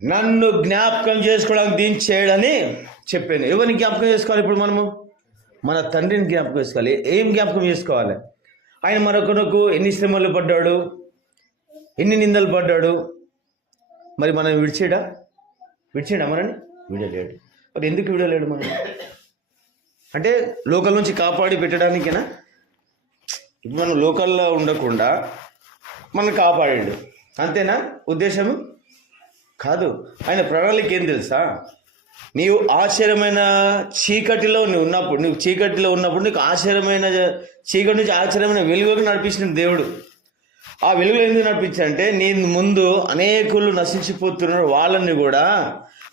నన్ను జ్ఞాపకం చేసుకోవడానికి దీన్ని చేయడని చెప్పాను. ఎవరిని జ్ఞాపకం చేసుకోవాలి? ఇప్పుడు మనము మన తండ్రిని జ్ఞాపకం చేసుకోవాలి. ఏం జ్ఞాపకం చేసుకోవాలి? ఆయన మరొకరికి ఎన్ని శ్రమలు పడ్డాడు, ఎన్ని నిందలు పడ్డాడు. మరి మనం విడిచాడా మనని? విడలేడు. మరి ఎందుకు విడలేడు? మనం అంటే లోకల్ నుంచి కాపాడి పెట్టడానికేనా? ఇప్పుడు మనం లోకల్లో ఉండకుండా మనం కాపాడాడు, అంతేనా ఉద్దేశము? కాదు. ఆయన ప్రణాళిక ఏం తెలుసా? నీవు ఆశ్చర్యమైన చీకటిలో నువ్వు చీకటిలో ఉన్నప్పుడు నీకు ఆశ్చర్యమైన చీకటి నుంచి ఆశ్చర్యమైన వెలుగుకు నడిపించిన దేవుడు. ఆ వెలుగులో ఎందుకు నడిపించాడంటే, నీ ముందు అనేకులు నశించిపోతున్నారు, వాళ్ళని కూడా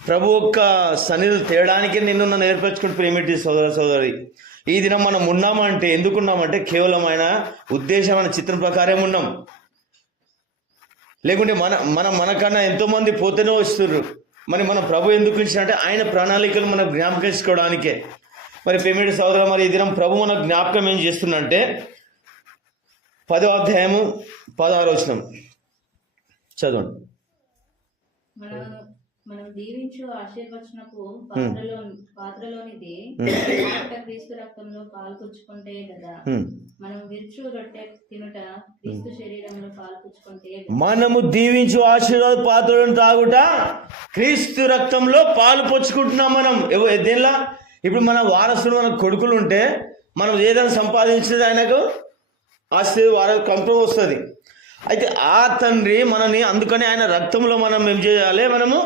ప్రభు యొక్క సన్నిధి తేయడానికి నిన్ను నన్ను ఏర్పరచుకుంటూ ప్రేమిటి సోదరి. ఈ దినం మనం ఉన్నామంటే ఎందుకున్నామంటే కేవలం ఆయన ఉద్దేశమైన చిత్రం ప్రకారం ఉన్నాం. లేకుంటే మనకన్నా ఎంతోమంది పోతేనే వస్తున్నారు. మరి మన ప్రభు ఎందుకు ఇచ్చినంటే ఆయన ప్రణాళికలు మనం జ్ఞాపకం చేసుకోవడానికే. మరి ప్రేమిటి సోదరు, మరి ఈ దినం ప్రభు మన జ్ఞాపకం ఏం చేస్తుందంటే 10వ అధ్యాయము 16వ వచనం చదవండి. మనం దీవించు ఆశీర్వచనపు పాత్రలోనిది క్రీస్తు రక్తంలో పాల్పుచ్చుకుంటే కదా. మనం విరుచు రొట్టె తినుట క్రీస్తు శరీరంలో పాల్పుచ్చుకుంటే. మనము దీవించు ఆశీర్వాద పాత్రలను తాగుట క్రీస్తు రక్తంలో పాలు పుచ్చుకుంటున్నాం. మనం దేనిలా? ఇప్పుడు మన వారసులు, మన కొడుకులు ఉంటే మనం ఏదైనా సంపాదించేది ఆయనకు ఆస్తి కంపం వస్తుంది. అయితే ఆ తండ్రి మనని, అందుకని ఆయన రక్తంలో మనం ఏం చేయాలి? మనము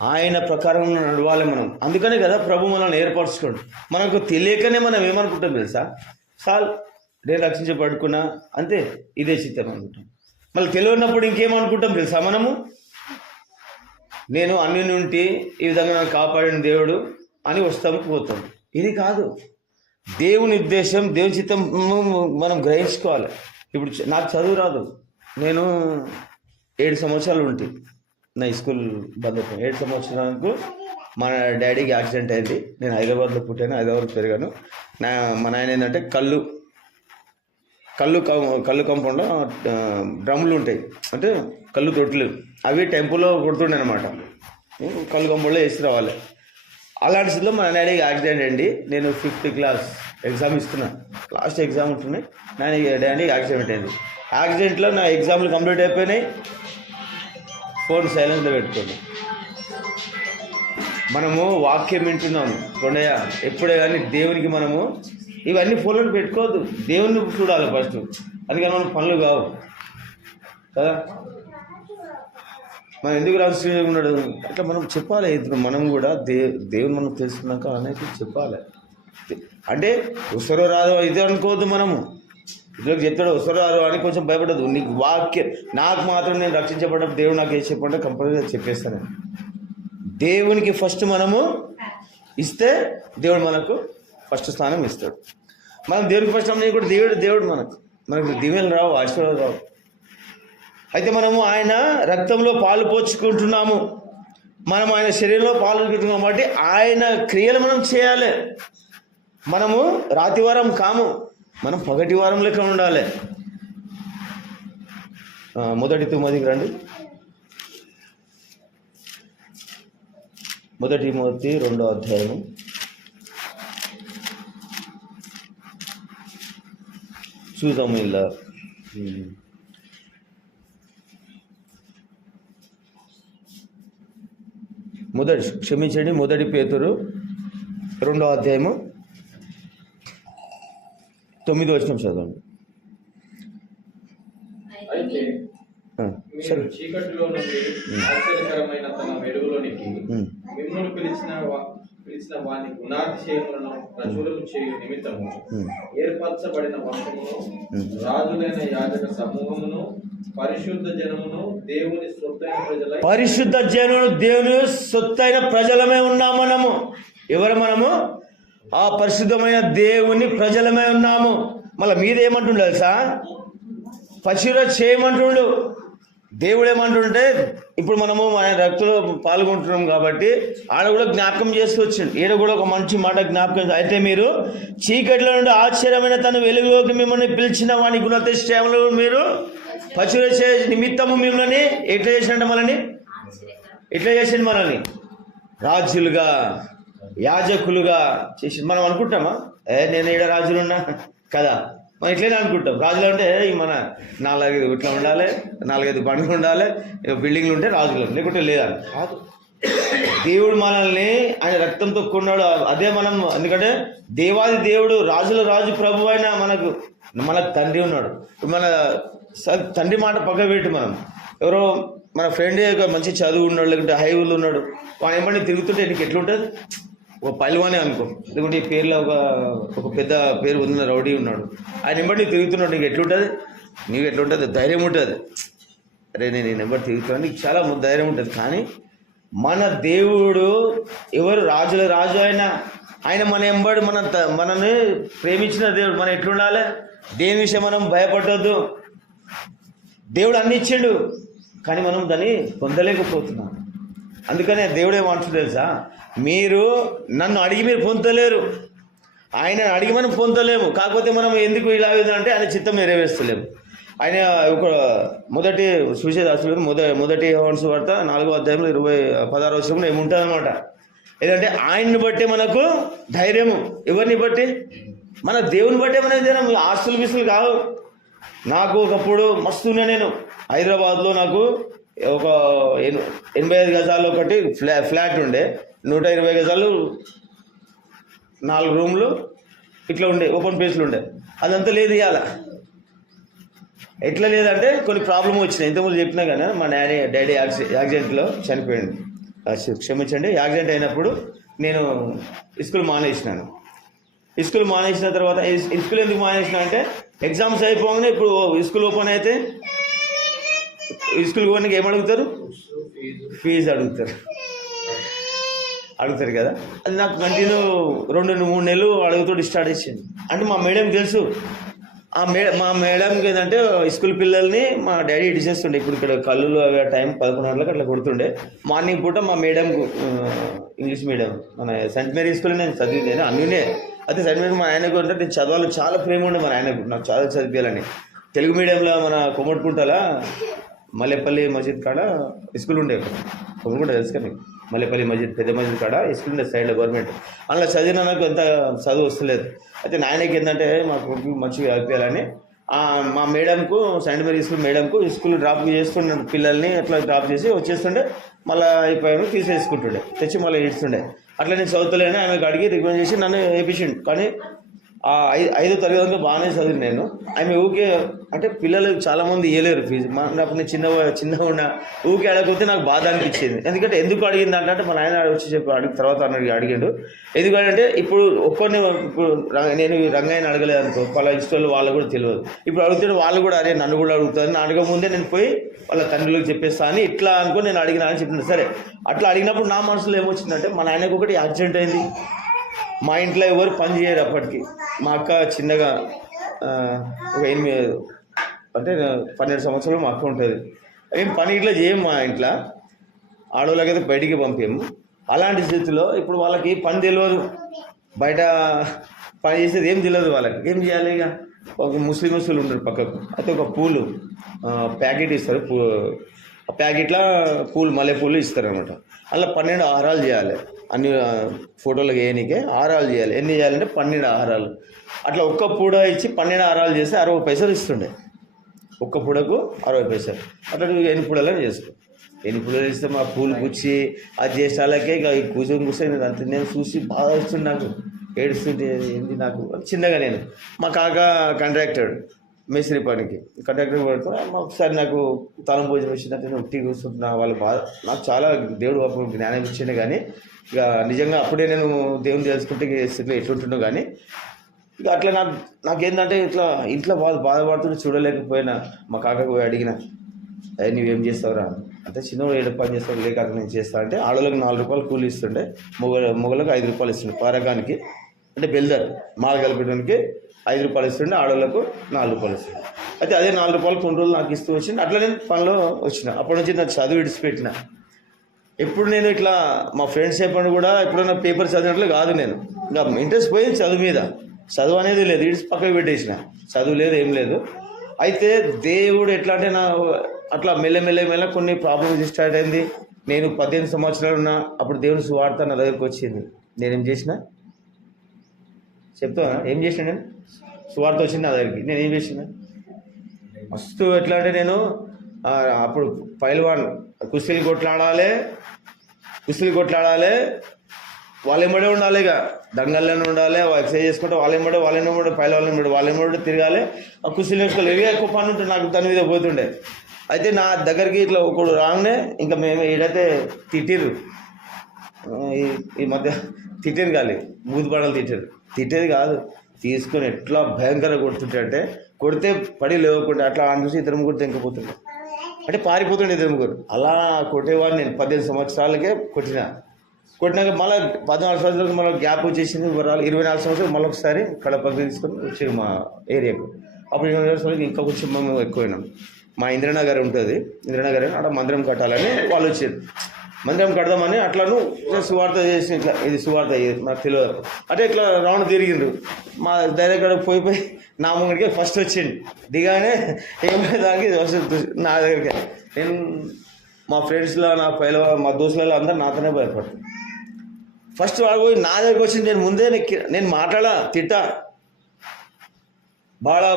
ఆయన ప్రకారం నడవాలి. మనం అందుకనే కదా ప్రభు మనల్ని ఏర్పరచుకోండి. మనకు తెలియకనే మనం ఏమనుకుంటాం తెలుసా? చాలు, నేను రక్షించబడుకున్నా అంతే, ఇదే చిత్తం అనుకుంటాం. మళ్ళీ తెలియనప్పుడు ఇంకేమనుకుంటాం తెలుసా? మనము నేను అన్ని నుండి ఈ విధంగా నన్ను కాపాడిన దేవుడు అని వస్తాము, పోతాం. ఇది కాదు దేవుని ఉద్దేశం, దేవుని చిత్తం మనం గ్రహించుకోవాలి. ఇప్పుడు నాకు చదువు రాదు, నేను 7 సంవత్సరాలు ఉంటే నా స్కూల్ బంద్ అయిపోయింది. 7 సంవత్సరాలకు మా డాడీకి యాక్సిడెంట్ అయింది. నేను హైదరాబాద్లో పుట్టాను, హైదరాబాద్లో పెరిగాను. మా నాయన ఏంటంటే కళ్ళు కంపౌండ్లో డ్రమ్ములు ఉంటాయి, అంటే కళ్ళు తొట్లు, అవి టెంపుల్లో కొడుతుండే అనమాట. కళ్ళు కంపౌండ్లో వేసి రావాలి. అలాంటి స్థితిలో మా డాడీకి యాక్సిడెంట్ అండి. నేను 5th క్లాస్ ఎగ్జామ్ ఇస్తున్నా, లాస్ట్ ఎగ్జామ్ ఉంటున్నాయి. డాడీకి యాక్సిడెంట్ అయింది. యాక్సిడెంట్లో నా ఎగ్జామ్లు కంప్లీట్ అయిపోయినాయి. ఫోన్ సైలెన్స్లో పెట్టుకోండి. మనము వాక్యం వింటున్నాము కొండయ్య, ఎప్పుడే కానీ దేవునికి మనము ఇవన్నీ ఫోన్లో పెట్టుకోవద్దు. దేవుని చూడాలి ఫస్ట్, అందుకని మనం పనులు కావు కదా. మనం ఎందుకు రాజకీయ ఉన్నాడు అట్లా మనం చెప్పాలి. మనం కూడా దేవుని మనం తెలుసుకున్నాక అనేది చెప్పాలి. అంటే ఉసరు రాదు ఇది అనుకోవద్దు. మనము ఇట్లా చెప్తాడు ఉసరు రాదు అని కొంచెం భయపడదు. నీకు వాక్యం, నాకు మాత్రం నేను రక్షించబడ్డ దేవుడు నాకు ఏం చెప్పంటే కంపల్సరీగా చెప్పేస్తాను. దేవునికి ఫస్ట్ మనము ఇస్తే దేవుడు మనకు ఫస్ట్ స్థానం ఇస్తాడు. మనం దేవుడికి ఫస్ట్ స్థానం కూడా దేవుడు మనకు దీవెనలు రావు, ఆశీర్వాదాలు రావు. అయితే మనము ఆయన రక్తంలో పాలు పోచుకుంటున్నాము, మనం ఆయన శరీరంలో పాలు పెట్టుకున్నాం కాబట్టి ఆయన క్రియలు మనం చేయాలి. మనము రాతివారం కాము, మనం పగటి వారం లెక్క ఉండాలి. 1 తిమోతికి రండి. 1 తిమోతి 2వ అధ్యాయము చూద్దాము. ఇలా క్షమించండి, 1 పేతురు 2వ అధ్యాయము 9వ వచనం చదవండి. చీకటిలో నుండి ఆశ్చర్యకరమైన తన వెలుగులోనికి మిమ్మల్ని పిలిచిన వాని గుణాతిశయములను ప్రచురం చేయు నిమిత్తము ఏర్పరచబడిన వంశమును, రాజులైన యాజక సమూహమును, పరిశుద్ధ జనమును, దేవుని సొత్తైన ప్రజలమే ఉన్నాము. మనము ఎవరు? మనము ఆ పరిశుద్ధమైన దేవుని ప్రజలమే ఉన్నాము. మళ్ళీ మీద ఏమంటుండు తెలుసా? పరిశుద్ధ చేయమంటుండు. దేవుడు ఏమంటుంటే, ఇప్పుడు మనము మన రక్తంలో పాల్గొంటున్నాం కాబట్టి ఆడ కూడా జ్ఞాపకం చేస్తూ వచ్చిండు. ఈడ కూడా ఒక మంచి మాట జ్ఞాపకం. అయితే మీరు చీకటిలో నుండి ఆశ్చర్యమైన తన వెలుగులోకి మిమ్మల్ని పిలిచిన వాని గుణతిశయములు మీరు పరిశుద్ధ చే నిమిత్తము మిమ్మల్ని ఎట్లా చేసినట్టు మనల్ని ఎట్లా చేసిండు మనల్ని? రాజులుగా, యాజకులుగా చేసి. మనం అనుకుంటామా నేను ఈడ రాజులున్నా కదా? మనం ఇట్లనే అనుకుంటాం. రాజులు అంటే మన 4-5 ఇట్లా ఉండాలి, 4-5 బండ్లు ఉండాలి, బిల్డింగ్లు ఉంటే రాజులు, లేకుంటే లేదని కాదు. దేవుడు మనల్ని ఆయన రక్తంతో కొన్నాడు. అదే మనం, ఎందుకంటే దేవాది దేవుడు, రాజుల రాజు ప్రభు అయిన మనకు తండ్రి ఉన్నాడు. మన తండ్రి మాట పక్క పెట్టి మనం ఎవరో మన ఫ్రెండ్ మంచి చదువు ఉన్నాడు, లేకుంటే హైవేలో ఉన్నాడు, వాడు ఏమన్నా తిరుగుతుంటే నీకు ఎట్లుంటుంది? ఒక పైల్వానే అనుకో, లేకుంటే ఈ పేర్లో ఒక పెద్ద పేరు పొందిన రౌడీ ఉన్నాడు, ఆయన ఎంబడి తిరుగుతున్నాడు, నీకు ఎట్లుంటుంది? నీకు ఎట్లుంటుంది? ధైర్యం ఉంటుంది. అరే నేను ఎంబడి తిరుగుతున్నాను, నీకు చాలా ధైర్యం ఉంటుంది. కానీ మన దేవుడు ఎవరు? రాజుల రాజు ఆయన మన ఎంబడి మనల్ని ప్రేమించిన దేవుడు. మనం ఎట్లుండాలి? దేని విషయం మనం భయపడొద్దు. దేవుడు అన్ని ఇచ్చిండు, కానీ మనం దాన్ని పొందలేకపోతున్నాం. అందుకనే దేవుడు ఏమంటున్నాడు తెలుసా? మీరు నన్ను అడిగి మీరు పొందలేరు, ఆయన అడిగి మనం పొందలేము. కాకపోతే మనం ఎందుకు ఇలా అంటే ఆయన చిత్తం నెరవేర్చలేము. ఆయన ఒక మొదటి సువిశేషాలు మొదటి యోహాను సువార్త 4వ అధ్యాయంలో 16వ వచనంలో ఏముంటుంది అనమాట. ఏదంటే ఆయన్ని బట్టి మనకు ధైర్యము. ఎవరిని బట్టి? మన దేవుని బట్టే మన ధైర్యం. ఆస్తులు బిస్తులు కావు. నాకు ఒకప్పుడు మస్తున్నా, నేను హైదరాబాద్లో నాకు ఒక 85 గజాలు ఒకటి ఫ్లాట్ ఉండే, 120 గజాలు 4 రూమ్లు ఇట్లా ఉండే, ఓపెన్ ప్లేస్లు ఉండే. అదంతా లేదు ఇవాళ. ఎట్లా లేదంటే కొన్ని ప్రాబ్లం వచ్చినాయి. ఇంతకుముందు చెప్పినా కానీ మా డాడీ యాక్సిడెంట్లో చనిపోయింది. క్షమించండి. యాక్సిడెంట్ అయినప్పుడు నేను స్కూల్ మానేసినాను. స్కూల్ మానేసిన తర్వాత స్కూల్ ఎందుకు మానేసిన అంటే ఎగ్జామ్స్ అయిపోగానే ఇప్పుడు స్కూల్ ఓపెన్ అయితే స్కూల్కి పోవడానికి ఏమడుగుతారు? ఫీజు అడుగుతారు కదా. అది నాకు కంటిన్యూ 2-3 నెలలు అడుగుతూ స్టార్ట్ చేసింది. అంటే మా మేడం తెలుసు. మా మేడంకి ఏంటంటే స్కూల్ పిల్లల్ని మా డాడీ ఇటు చేస్తుండే. ఇప్పుడు ఇక్కడ కళ్ళులో టైం 11 గంటలకు అట్లా కొడుతుండే. మార్నింగ్ పూట మా మేడంకు ఇంగ్లీష్ మీడియం మన సెయింట్ మేరీ స్కూల్ నేను చదివింది అన్నీనే. అయితే సెయింట్ మేరీ మా ఆయనకు అంటే నేను చదవాలి చాలా ప్రేమ ఉండే మన ఆయనకు, నాకు చాలా చదివించాలని. తెలుగు మీడియంలో మన కొమ్మటికుంటలా మల్లెపల్లి మస్జిద్ కాడ స్కూల్ ఉండే, కొమ్మటికుంట తెలుసు కదా మీకు, మల్లెపల్లి మస్జిద్, పెద్ద మస్జిద్ కాడ స్కూల్ ఉండే సైడ్లో గవర్నమెంట్. అందులో చదివిన నాకు ఎంత చదువు వస్తలేదు. అయితే నాయనకి ఏంటంటే మాకు మంచిగా చదివించాలని మా మేడంకు సెయింట్ మేరీ స్కూల్ మేడంకు స్కూల్ డ్రాప్ చేస్తుండే పిల్లల్ని, అట్లా డ్రాప్ చేసి వచ్చేస్తుండే. మళ్ళీ అయిపోయాను తీసేసుకుంటుండే, తెచ్చి మళ్ళీ ఇస్తుండే. అట్లా నేను చదువుతలేని ఆమెకు అడిగి రికమెండ్ చేసి నన్ను వేయించిండు. కానీ 5వ తరగతి బాగానే చదివి నేను. ఆమె ఊకే అంటే పిల్లలు చాలామంది ఇవ్వలేరు ఫీజు. అప్పుడు నేను చిన్నగా ఉన్న ఊకే అడగకపోతే నాకు బాధ అనిపించింది. ఎందుకు అడిగింది అంటే మా నాయన వచ్చి చెప్పి తర్వాత అడిగిండు. ఎందుకంటే ఇప్పుడు ఇప్పుడు నేను రంగయ్యని అడగలేదు అనుకో, వాళ్ళ ఇష్టం వాళ్ళు కూడా తెలియదు. ఇప్పుడు అడుగుతుంటే వాళ్ళు కూడా అరే నన్ను కూడా అడుగుతారు, నా అడగముందే నేను పోయి వాళ్ళ తండ్రులకు చెప్పేస్తా అని ఇట్లా అనుకో నేను అడిగినా అని చెప్పింది. సరే అట్లా అడిగినప్పుడు నా మనసులో ఏమొచ్చిందంటే మా నాయనకు ఒకటి యాక్సిడెంట్ అయింది. మా ఇంట్లో ఎవరు పని చేయరు అప్పటికి. మా అక్క చిన్నగా ఒక 12 సంవత్సరాలు మా అక్క ఉంటుంది. ఏం పని ఇట్లా చేయం మా ఇంట్లో, ఆడవాళ్ళకైతే బయటికి పంపాము. అలాంటి స్థితిలో ఇప్పుడు వాళ్ళకి పని తెలియదు, బయట పని చేసేది ఏం తెలియదు. వాళ్ళకి ఏం చేయాలి? ఇక ఒక ముస్లింలు ఉంటారు పక్కకు, అయితే ఒక పూలు ప్యాకెట్ ఇస్తారు. ఆ ప్యాకెట్లో మల్లెపూలు ఇస్తారు అనమాట. అలా 12 ఆహారాలు చేయాలి. అన్ని ఫోటోలకు వేయనికే ఆహారాలు చేయాలి. ఎన్ని చేయాలంటే 12 ఆహారాలు. అట్లా ఒక్క పూడ ఇచ్చి 12 ఆహారాలు చేస్తే 60 పైసలు ఇస్తుండే. ఒక్క పూడకు 60 పైసలు. అట్లా 8 పూడలని చేసుకో. 8 పూడలు ఇస్తే మా పూలు గుచ్చి అది చేసేలాకే ఇక కూర్చొని అంత నేను చూసి బాగా వస్తుంది, నాకు ఏడుస్తుంటే ఏంటి నాకు చిన్నగా. నేను మా కాక కాంట్రాక్టర్ మేస్త్రి పనికి కాంట్రాక్టర్ పడుతూ ఒకసారి నాకు తలం భోజనం వచ్చిందంటే నేను ఉట్టి కూర్చుంటున్నా. వాళ్ళు బాధ నాకు చాలా దేవుడు అప్పుడు జ్ఞానం ఇచ్చిండే. కానీ ఇక నిజంగా అప్పుడే నేను దేవుని తెలుసుకుంటే స్థితిలో ఎట్లుంటున్నా. కానీ ఇక అట్లా నాకేంటంటే ఇట్లా ఇంట్లో బాధపడుతుంటే చూడలేకపోయినా మా కాకకు అడిగిన, నువ్వేం చేస్తావురా అంటే, చిన్నవాడు 7 పని చేస్తావు లేక నేను చేస్తా అంటే, ఆడవాళ్ళకి 4 రూపాయలు కూలి ఇస్తుండే, మొగలకు 5 రూపాయలు ఇస్తుండే. పారగానికి అంటే బెల్దర్ మాల కలిపడానికి 5 రూపాయలు ఇస్తుండే, ఆడవాళ్ళకు 4 రూపాయలు ఇస్తుండే. అయితే అదే 4 రూపాయలు కొన్ని రోజులు నాకు ఇస్తూ వచ్చింది. అట్లా నేను పనిలో వచ్చిన. అప్పటి నుంచి నాకు చదువు విడిచిపెట్టిన. ఎప్పుడు నేను ఇట్లా మా ఫ్రెండ్స్ చెప్పండి కూడా ఎప్పుడైనా పేపర్ చదివినట్లు కాదు. నేను ఇంకా ఇంట్రెస్ట్ పోయింది చదువు మీద. చదువు అనేది లేదు, ఇడిచి పక్కకు పెట్టేసిన. చదువు లేదు, ఏం లేదు. అయితే దేవుడు ఎట్లా అంటే అట్లా మెల్ల కొన్ని ప్రాబ్లమ్స్ స్టార్ట్ అయింది. నేను 18 సంవత్సరాలు ఉన్నా అప్పుడు దేవుని సువార్త నా దగ్గరికి వచ్చింది. నేనేం చేసిన చెప్తా, ఏం చేసిన నేను? సువార్త వచ్చింది నా దగ్గరికి, నేను ఏం చేసిన? మస్తు ఎట్లా అంటే నేను అప్పుడు పైల్వాన్ కుస్తీలు కొట్లాడాలి, వాళ్ళెంబడే ఉండాలి, ఇక దంగల్లోనే ఉండాలి, ఎక్సర్సైజ్ చేసుకుంటే వాళ్ళెంబడే వాళ్ళెంబడే తిరగాలి. ఆ కుస్తీలు నేర్చుకోవాలి. ఇవే ఎక్కువ పని ఉంటుంది నాకు, దాని మీద పోతుండే. అయితే నా దగ్గరికి ఇట్లా ఒకడు రాగానే ఇంకా మేము ఏడైతే తిట్టిర్రు, ఈ మధ్య తిట్టేది కాదు, బూతుపడాలి తిట్టేది కాదు, తీసుకొని ఎట్లా భయంకరంగా కొడుతుంటే అంటే కొడితే పడి లేవకుండా అట్లా చూసి ఇద్దరు ముగ్గురు తెంకపోతుండే, అంటే పారిపోతుండే ఇద్దరు ముగ్గురు. అలా కొట్టేవాడిని నేను 18 సంవత్సరాలకే కొట్టినాక మళ్ళీ 14 సంవత్సరాలకు మళ్ళీ గ్యాప్ వచ్చేసింది. 24 సంవత్సరాలు మళ్ళీ ఒకసారి కడపకి తీసుకొని వచ్చారు మా ఏరియాకు. అప్పుడు 24 సంవత్సరాలకి ఇంకా కొంచెం మేము ఎక్కువైనాం. మా ఇంద్రనగర్ ఉంటుంది, ఇంద్రనగర్ అక్కడ మందిరం కట్టాలని వాళ్ళు వచ్చారు. మందిరం కడదామని అట్లాను సువార్త చేసి ఇట్లా ఇది సువార్త నాకు తెలియదు అంటే ఇట్లా రౌండ్ తిరిగిండ్రు. మా దగ్గర పోయి నా ముంగడికి ఫస్ట్ వచ్చిండు. దిగానే ఏమైందానికి నా దగ్గరికి నేను మా ఫ్రెండ్స్లో నా పైల మా దోస్తులలో అందరూ నాతోనే భయపడతాను. ఫస్ట్ వాడు పోయి నా దగ్గరికి వచ్చింది. నేను ముందే నేను మాట్లాడా తిట్టా బాగా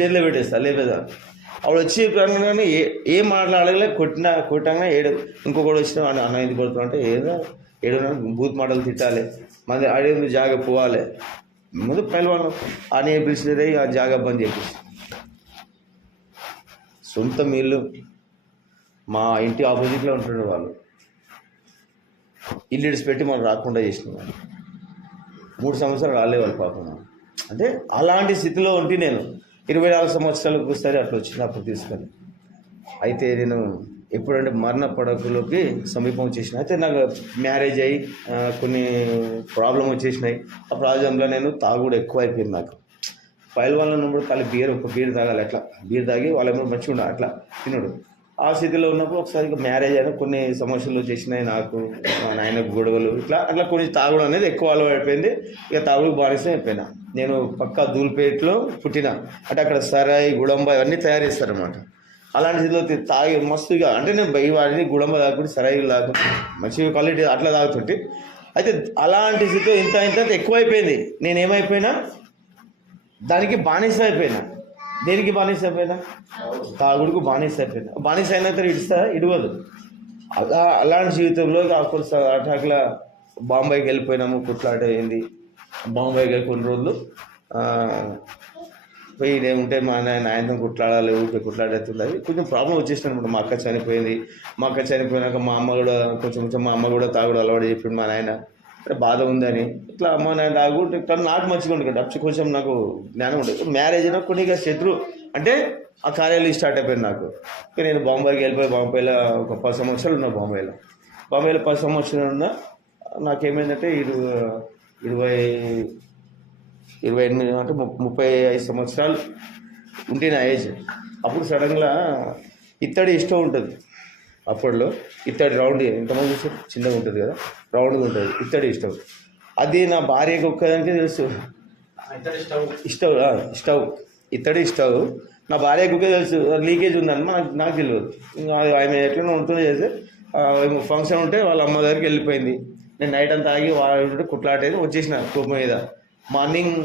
జైల్లో పెట్టేస్తా లేపేదా. అప్పుడు వచ్చి కానీ ఏం మాట్లాడలే, కొట్టాగా ఇంకొకటి వచ్చిన అన్న ఇది కొడుతున్నా అంటే ఏదో బూత్ మాటలు తిట్టాలి, మళ్ళీ ఆడేందుకు జాగా పోవాలి. ముందు పైల్వాను అని పిలిచినదే ఆ జాగా బంద్ చెప్పేసి సొంత ఇల్లు మా ఇంటి ఆపోజిట్లో ఉంటుండే వాళ్ళు, ఇల్లు ఇడిచిపెట్టి మనం రాకుండా చేసిన వాళ్ళు 3 సంవత్సరాలు రాలేవాళ్ళు పాపం. అంటే అలాంటి స్థితిలో ఉంటే నేను 24 సంవత్సరాలకు ఒకసారి అట్లా వచ్చినప్పుడు తీసుకొని. అయితే నేను ఎప్పుడంటే మరణ పడకలోకి సమీపం వచ్చేసిన. అయితే నాకు మ్యారేజ్ అయ్యి కొన్ని ప్రాబ్లం వచ్చేసినాయి. ఆ ప్రాబ్లంలో నేను తాగుడు ఎక్కువ అయిపోయింది నాకు. పైల్వాన్లో ఉన్నప్పుడు ఖాళీ ఒక బీర్ తాగాలి, అట్లా బీర్ తాగి వాళ్ళేమో మంచిగా ఉండాలి అట్లా తినడు. ఆ స్థితిలో ఉన్నప్పుడు ఒకసారి మ్యారేజ్ అయినా కొన్ని సమస్యలు వచ్చేసినాయి నాకు, మా నాయనకు గొడవలు అట్లా కొన్ని తాగుడు అనేది ఎక్కువ అలవాటు అయిపోయింది. ఇక తాగుడుకు బానిసే అయిపోయినా. నేను పక్కా ధూల్పేటలో పుట్టిన, అంటే అక్కడ సరాయి గుడంబ ఇవన్నీ తయారు చేస్తారనమాట. అలాంటి స్థితిలో తాగి మస్తుగా అంటే నేను వాడిని గుడంబ తాగుతుంటే సరాయి తాగుతుంటే మంచిగా క్వాలిటీ అట్లా తాగుతుంటే. అయితే అలాంటి స్థితిలో ఇంత ఎక్కువైపోయింది. నేనేమైపోయినా దానికి బానిస అయిపోయినా. దేనికి బానిస అయిపోయినా? తాగుడుకు బానిస అయిపోయినా. బానిస అయినా ఇడవదు. అలాంటి జీవితంలో అట్లా బాంబాయికి వెళ్ళిపోయినాము. కొట్లాట అయింది. బాంబాయికి వెళ్ళి కొన్ని రోజులు పోయి ఏముంటే మా నాయనతో కొట్లాడాలి, ఊరికే కొట్లాడుతుంది. కొంచెం ప్రాబ్లం వచ్చేసింది అనమాట. మా అక్క చనిపోయింది. మా అక్క చనిపోయినాక మా అమ్మ కూడా కొంచెం మా అమ్మ కూడా తాగుడు అలవాటు చెప్పిండు మా నాయన. అంటే బాధ ఉందని ఇట్లా అమ్మ నాయన తాగుంటే ఇట్లా నాకు మంచిగా ఉంటుంది. అప్పుడు కొంచెం నాకు జ్ఞానం ఉంటుంది. మ్యారేజ్ అయినా కొన్ని అంటే ఆ కార్యాలు స్టార్ట్ అయిపోయింది నాకు. నేను బాంబాయికి వెళ్ళిపోయి బాంబాయిలో ఒక 10 సంవత్సరాలు ఉన్నా. బాంబాయిలో 10 సంవత్సరాలు ఉన్నా. నాకేమైందంటే 28 అంటే 35 సంవత్సరాలు ఉంటే నా ఏజ్. అప్పుడు సడన్గా ఇత్తడి ఇష్టం ఉంటుంది. అప్పట్లో ఇత్తడి రౌండ్ ఎంతమంది చూసారు, చిన్నగా ఉంటుంది కదా, రౌండ్గా ఉంటుంది ఇత్తడి ఇష్టం. అది నా భార్యకి ఒక్కదానికి తెలుసు. స్టవ్ ఇత్తడి స్టవ్ నా భార్యకు తెలుసు. లీకేజ్ ఉందని నాకు తెలియదు. ఇంకా ఆమె ఎట్లనో ఉంటుంది చేస్తే ఫంక్షన్ ఉంటే వాళ్ళ అమ్మ దగ్గరికి వెళ్ళిపోయింది. నేను నైట్ అంతా ఆగి వాళ్ళ కుట్లాటేది వచ్చేసిన కోపం మీద. మార్నింగ్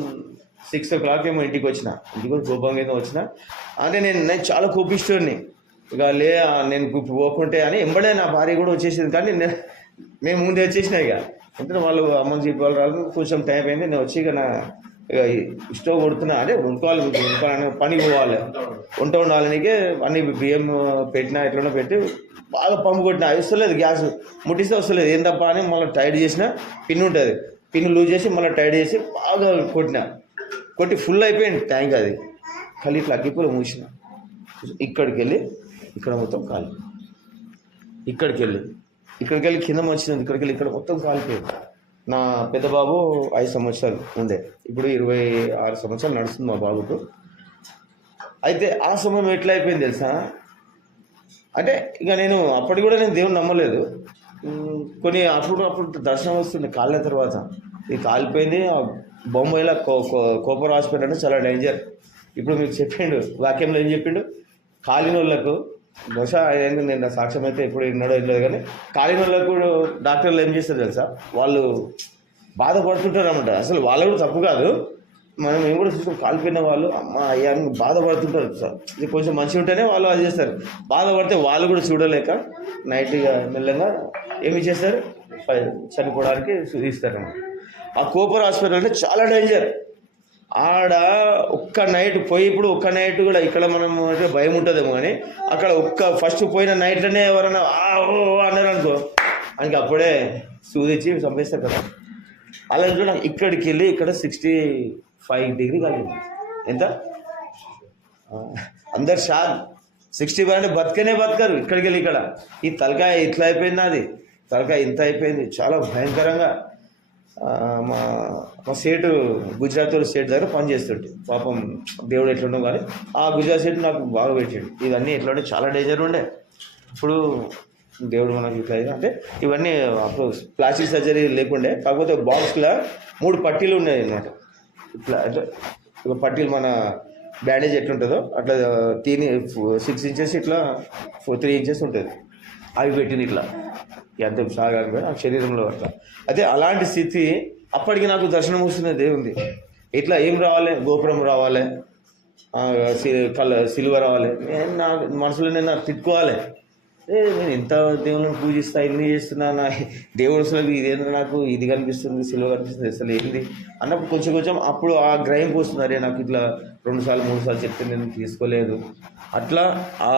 6 o'clock ఏమో ఇంటికి వచ్చిన. కోపం మీద వచ్చిన. అంటే నేను చాలా కోపిస్తుడిని. ఇక నేను పోకుంటే అని ఎంబడే నా భార్య కూడా వచ్చేసింది. కానీ నేను ముందే వచ్చేసిన. ఇక అంటే వాళ్ళు అమ్మని చెప్పి వాళ్ళు రాదు. కొంచెం టైం అయింది. నేను వచ్చి ఇక స్టవ్ కొడుతున్నా. అంటే వండుకోవాలి, పనికి పోవాలి, వంట వండాలనికే అన్ని బియ్యం పెట్టినా ఎట్లనో పెట్టి బాగా పంపు కొట్టినా. వస్తలేదు, గ్యాస్ ముట్టిస్తే వస్తలేదు. ఏం తప్ప అని మళ్ళీ టైట్ చేసిన. పిన్ ఉంటుంది, పిన్ లూజ్ చేసి మళ్ళీ టైట్ చేసి బాగా కొట్టి ఫుల్ అయిపోయింది ట్యాంక్. అది ఖాళీ ఇట్లా అగ్గిపూలు మూసిన. ఇక్కడికి వెళ్ళి ఇక్కడ మొత్తం కాలి, ఇక్కడికి వెళ్ళి కింద వచ్చింది. ఇక్కడికి వెళ్ళి ఇక్కడ మొత్తం కాలిపోయింది. నా పెద్ద బాబు 5 సంవత్సరాలు ఉండే. ఇప్పుడు 26 సంవత్సరాలు నడుస్తుంది మా బాబుకు. అయితే ఆ సమయం ఎట్లా అయిపోయింది తెలుసా? అంటే ఇక నేను అప్పటికి కూడా నేను దేవుని నమ్మలేదు. కొన్ని అప్పుడు దర్శనం వస్తుంది కాలిన తర్వాత. ఇది కాలిపోయింది. బొంబాయిలో కోపర్ హాస్పిటల్ అంటే చాలా డేంజర్. ఇప్పుడు మీకు చెప్పిండు వాక్యంలో ఏం చెప్పిండు? కాలిన వాళ్ళకు బహుశా ఆయన నేను నా సాక్ష్యం అయితే ఎప్పుడు విన్నాడో వినలేదు, కానీ కాలిన వాళ్ళకు డాక్టర్లు ఏం చేస్తారు తెలుసా, వాళ్ళు బాధపడుతుంటారు అన్నమాట. అసలు వాళ్ళు కూడా తప్పు కాదు, మనం ఏం కూడా చూస్తాం, కాలిపోయిన వాళ్ళు అమ్మ అయ్యా అని బాధపడుతుంటారు సార్. ఇది కొంచెం మంచిగా ఉంటేనే వాళ్ళు అది చేస్తారు. బాధపడితే వాళ్ళు కూడా చూడలేక నైట్గా మెల్లగా ఏమి చేస్తారు, చనిపోవడానికి తీస్తారు. ఆ కోపర్ హాస్పిటల్ అంటే చాలా డేంజర్. ఆడ ఒక్క నైట్ పోయి, ఇప్పుడు ఒక్క నైట్ కూడా ఇక్కడ మనం భయం ఉంటుందేమో, కానీ అక్కడ ఫస్ట్ పోయిన నైట్లోనే ఎవరైనా ఓ అన్నారు అనుకో, ఆయనకి అప్పుడే సూదిచ్చి చంపేస్తారు కదా. అలాంటి నాకు ఇక్కడికి వెళ్ళి ఇక్కడ 65 డిగ్రీ కలిగింది. ఎంత అందరు షాక్, 65 అంటే బతకనే బతకరు. ఇక్కడికి వెళ్ళి ఇక్కడ ఈ తలకాయ ఇట్లా అయిపోయింది, అది తలకాయ ఇంత అయిపోయింది, చాలా భయంకరంగా. మా సేటు గుజరాత్ స్టేట్ దగ్గర పనిచేస్తుంటే పాపం దేవుడు ఎట్లుండో కానీ ఆ గుజరాత్ స్టేట్ నాకు బాగా పెట్టాడు. ఇవన్నీ ఎట్లా ఉంటే చాలా డేంజర్ ఉండే. ఇప్పుడు దేవుడు మనకి ఇట్లా అంటే ఇవన్నీ అప్పుడు ప్లాస్టిక్ సర్జరీ లేకుండే, కాకపోతే బాక్స్లో 3 పట్టీలు ఉన్నాయి అన్నమాట. ఇట్లా అంటే ఒక పట్టీలు మన బ్యాండేజ్ ఎట్లుంటుందో అట్లా 6 ఇంచెస్ ఇట్లా 3 ఇంచెస్ ఉంటుంది, అవి పెట్టింది ఇట్లా ఎంత సాగాలి ఆ శరీరంలో అట్లా. అయితే అలాంటి స్థితి అప్పటికి నాకు దర్శనం వస్తుంది దేవుంది. ఇట్లా ఏం రావాలి, గోపురం రావాలి, సిలువ రావాలి. నేను నా మనసులో నేను తిట్టుకోవాలి, నేను ఎంత దేవుళ్ళని పూజిస్తా, ఇన్ని చేస్తున్నా, నా దేవుడు అసలు ఇదేంటో నాకు ఇది కనిపిస్తుంది, సిలువ కనిపిస్తుంది, అసలు ఏంది అన్నప్పుడు కొంచెం అప్పుడు ఆ గ్రహింపు వస్తుంది. అరే నాకు ఇట్లా 2 సార్లు 3 సార్లు చెప్తే నేను తీసుకోలేదు. అట్లా ఆ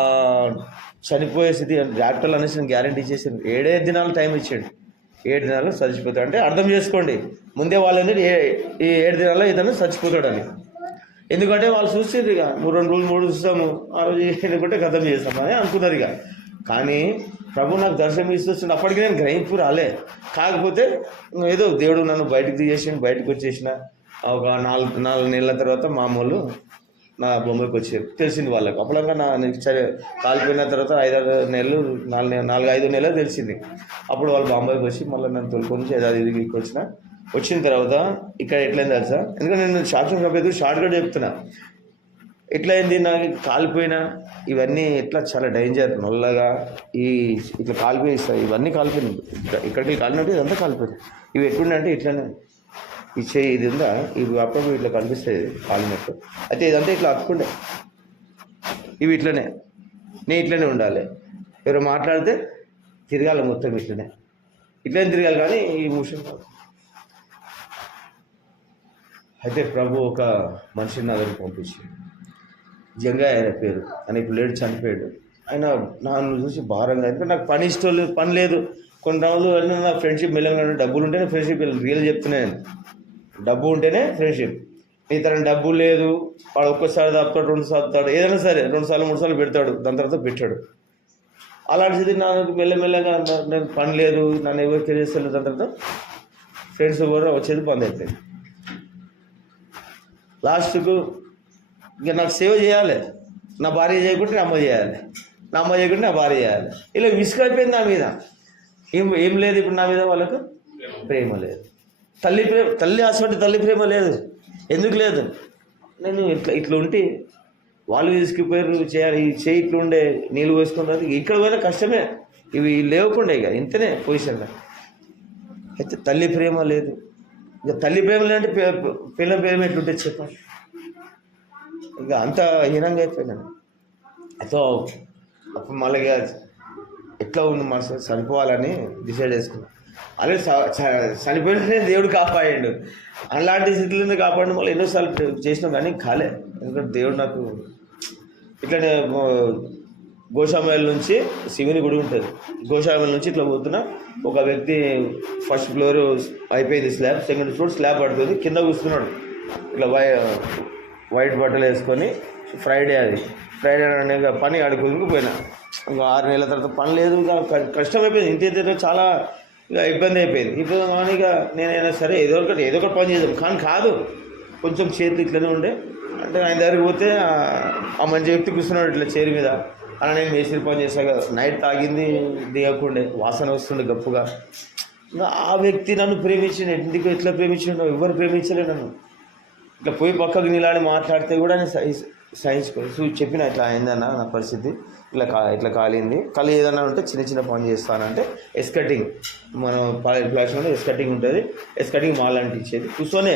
చనిపోయే స్థితి డాక్టర్లు అనేసి నేను గ్యారంటీ చేసాను. 7 దినాలు టైం ఇచ్చాడు, 7 దినాలు చచ్చిపోతాడు. అంటే అర్థం చేసుకోండి, ముందే వాళ్ళని ఈ 7 దినాల్లో ఇతను చచ్చిపోతాడని. ఎందుకంటే వాళ్ళు చూసేది ఇక 2 రోజులు 3 చూస్తాము, ఆ రోజు ఎందుకంటే గతం చేస్తామని అనుకున్నారు ఇక. కానీ ప్రభు నాకు దర్శనం ఇస్తుంది, అప్పటికి నేను గ్రహింపు రాలే. కాకపోతే ఏదో దేవుడు నన్ను బయటకు తీసేసి బయటకు వచ్చేసిన ఒక 4 నెలల తర్వాత మామూలు నా బొమ్మకి వచ్చారు. తెలిసింది వాళ్ళకి. అప్పుడంగా సరే కాలిపోయిన తర్వాత 5-6 నెలలు 4-5 నెలలు తెలిసింది. అప్పుడు వాళ్ళు బాంబాయికి వచ్చి మళ్ళీ నన్ను తోలుకొని యథావిధికి వచ్చిన తర్వాత ఇక్కడ ఎట్లయింది తెలుసా, ఎందుకంటే నేను షార్ట్కట్ చెప్తున్నా. ఎట్లయింది నాకు కాలిపోయినా ఇవన్నీ ఎట్లా చాలా డేంజర్, నల్లగా ఇట్లా కాలిపోయిస్తాయి, ఇవన్నీ కాలిపోయినాయి. ఇక్కడికి కాలినట్టు ఇదంతా కాలిపోయింది. ఇవి ఎట్లుండే అంటే ఇట్లానే ఇది ఉందా, ఇవి అప్పుడు ఇట్లా కనిపిస్తాయి కాలినట్టు. అయితే ఇదంతా ఇట్లా అతుకుండే, ఇవి ఇట్లనే నేను ఇట్లనే ఉండాలి. ఎవరు మాట్లాడితే తిరగాలి, మొత్తం ఇట్లనే తిరగాలి, కానీ ఈ మోషన్ కాదు. అయితే ప్రభు ఒక మనిషిని నా దగ్గర పంపించి, జంగయ్య ఆయన పేరు, ఆయన ఇప్పుడు లేడు, చనిపోయాడు. ఆయన నన్ను చూసి భారంగా, ఎందుకంటే నాకు పని ఇష్టం లేదు, పని లేదు. కొన్ని రోజులు నా ఫ్రెండ్షిప్ మెల్లగా, డబ్బులు ఉంటేనే ఫ్రెండ్షిప్, రియల్ చెప్తున్నాను, డబ్బు ఉంటేనే ఫ్రెండ్షిప్. ఇతర డబ్బు లేదు, వాడు ఒక్కసారి తప్పుతాడు, 2 సార్లు తప్పుతాడు, ఏదైనా సరే 2 సార్లు 3 సార్లు పెడతాడు, దాని తర్వాత పెట్టాడు. అలాంటిది నాకు మెల్లమెల్లగా నేను పని లేదు, నన్ను ఎవరు తెలియలేదు. దాని తర్వాత ఫ్రెండ్స్ కూడా వచ్చేది బంద్ అయిపోయింది. లాస్ట్కు ఇంకా నాకు సేవ చేయాలి, నా భార్య చేయకుంటే నా అమ్మ చేయాలి, నా అమ్మ చేయకుంటే నా భార్య చేయాలి. ఇలా విసుగైపోయింది నా మీద. ఏం లేదు ఇప్పుడు నా మీద, వాళ్ళకు ప్రేమ లేదు. తల్లి హాస్పిటల్ తల్లి ప్రేమ లేదు. ఎందుకు లేదు, నేను ఇట్లా ఉంటే వాళ్ళు తీసుకుపోయారు, చేయాలి చేయి ఇట్లా ఉండే, నీళ్ళు పోసుకుంటారు. ఇక్కడ పోయినా కష్టమే, ఇవి లేవకుండా ఇక ఇంతనే పొజిషన్లో. అయితే తల్లి ప్రేమ లేదు. ఇక తల్లి ప్రేమ లేదంటే పిల్లల ప్రేమ ఎట్లుంటే చెప్పండి. ఇక అంత హీనంగా అయిపోయినాను. అయితే అప్పుడు మళ్ళీ ఎట్లా ఉంది మనసు, చనిపోవాలని డిసైడ్ చేసుకున్నాను. అలాగే చనిపోయిననే దేవుడు కాపాడాడు. అలాంటి స్థితిలో కాపాడు మళ్ళీ ఎన్నోసార్లు చేసినాం, కానీ కాలే. ఎందుకంటే దేవుడు నాకు ఇట్లనే గోషామేల నుంచి శివుని గుడి ఉంటుంది, గోషామేల నుంచి ఇట్లా పోతున్నా, ఒక వ్యక్తి ఫస్ట్ ఫ్లోర్ అయిపోయింది స్లాబ్, సెకండ్ ఫ్లోర్ స్లాబ్ పడుతుంది, కింద కూర్చున్నాడు ఇట్లా వైట్ బట్టలు వేసుకొని. ఫ్రైడే అనే పని ఆడుకుందుకు పోయినా. ఇంకా 6 నెలల తర్వాత పని లేదు, ఇక కష్టం అయిపోయింది. ఇంత చాలా ఇక ఇబ్బంది అయిపోయింది. ఇప్పుడు కానీ ఇక నేనైనా సరే ఏదో ఒకటి పని చేద్దాం, కానీ కాదు, కొంచెం చేతులు ఇట్లనే ఉండే. అంటే ఆయన దగ్గరికి పోతే ఆ మంచి వ్యక్తి కూర్చున్నాడు ఇట్లా చైర్ మీద. అలా నేను మేస్త్రి పని చేశాను కదా, నైట్ తాగింది దిగకుండే, వాసన వస్తుండే గప్పుగా. ఆ వ్యక్తి నన్ను ప్రేమించిండు. ఎందుకు ఎట్లా ప్రేమించిండు, ఎవరు ప్రేమించలే నన్ను. ఇట్లా పోయి పక్కకు నిలాడి మాట్లాడితే కూడా సైన్స్ చెప్పిన ఇట్లా అయిందన్న నా పరిస్థితి, ఇట్లా కాలింది, కళ్ళు ఏదన్నా ఉంటే చిన్న చిన్న పని చేస్తానంటే ఎస్కటింగ్, మనం ప్లాస్లో ఎస్కటింగ్ ఉంటుంది, ఎస్కటింగ్ మాలాంటి ఇచ్చేది కూర్చొనే,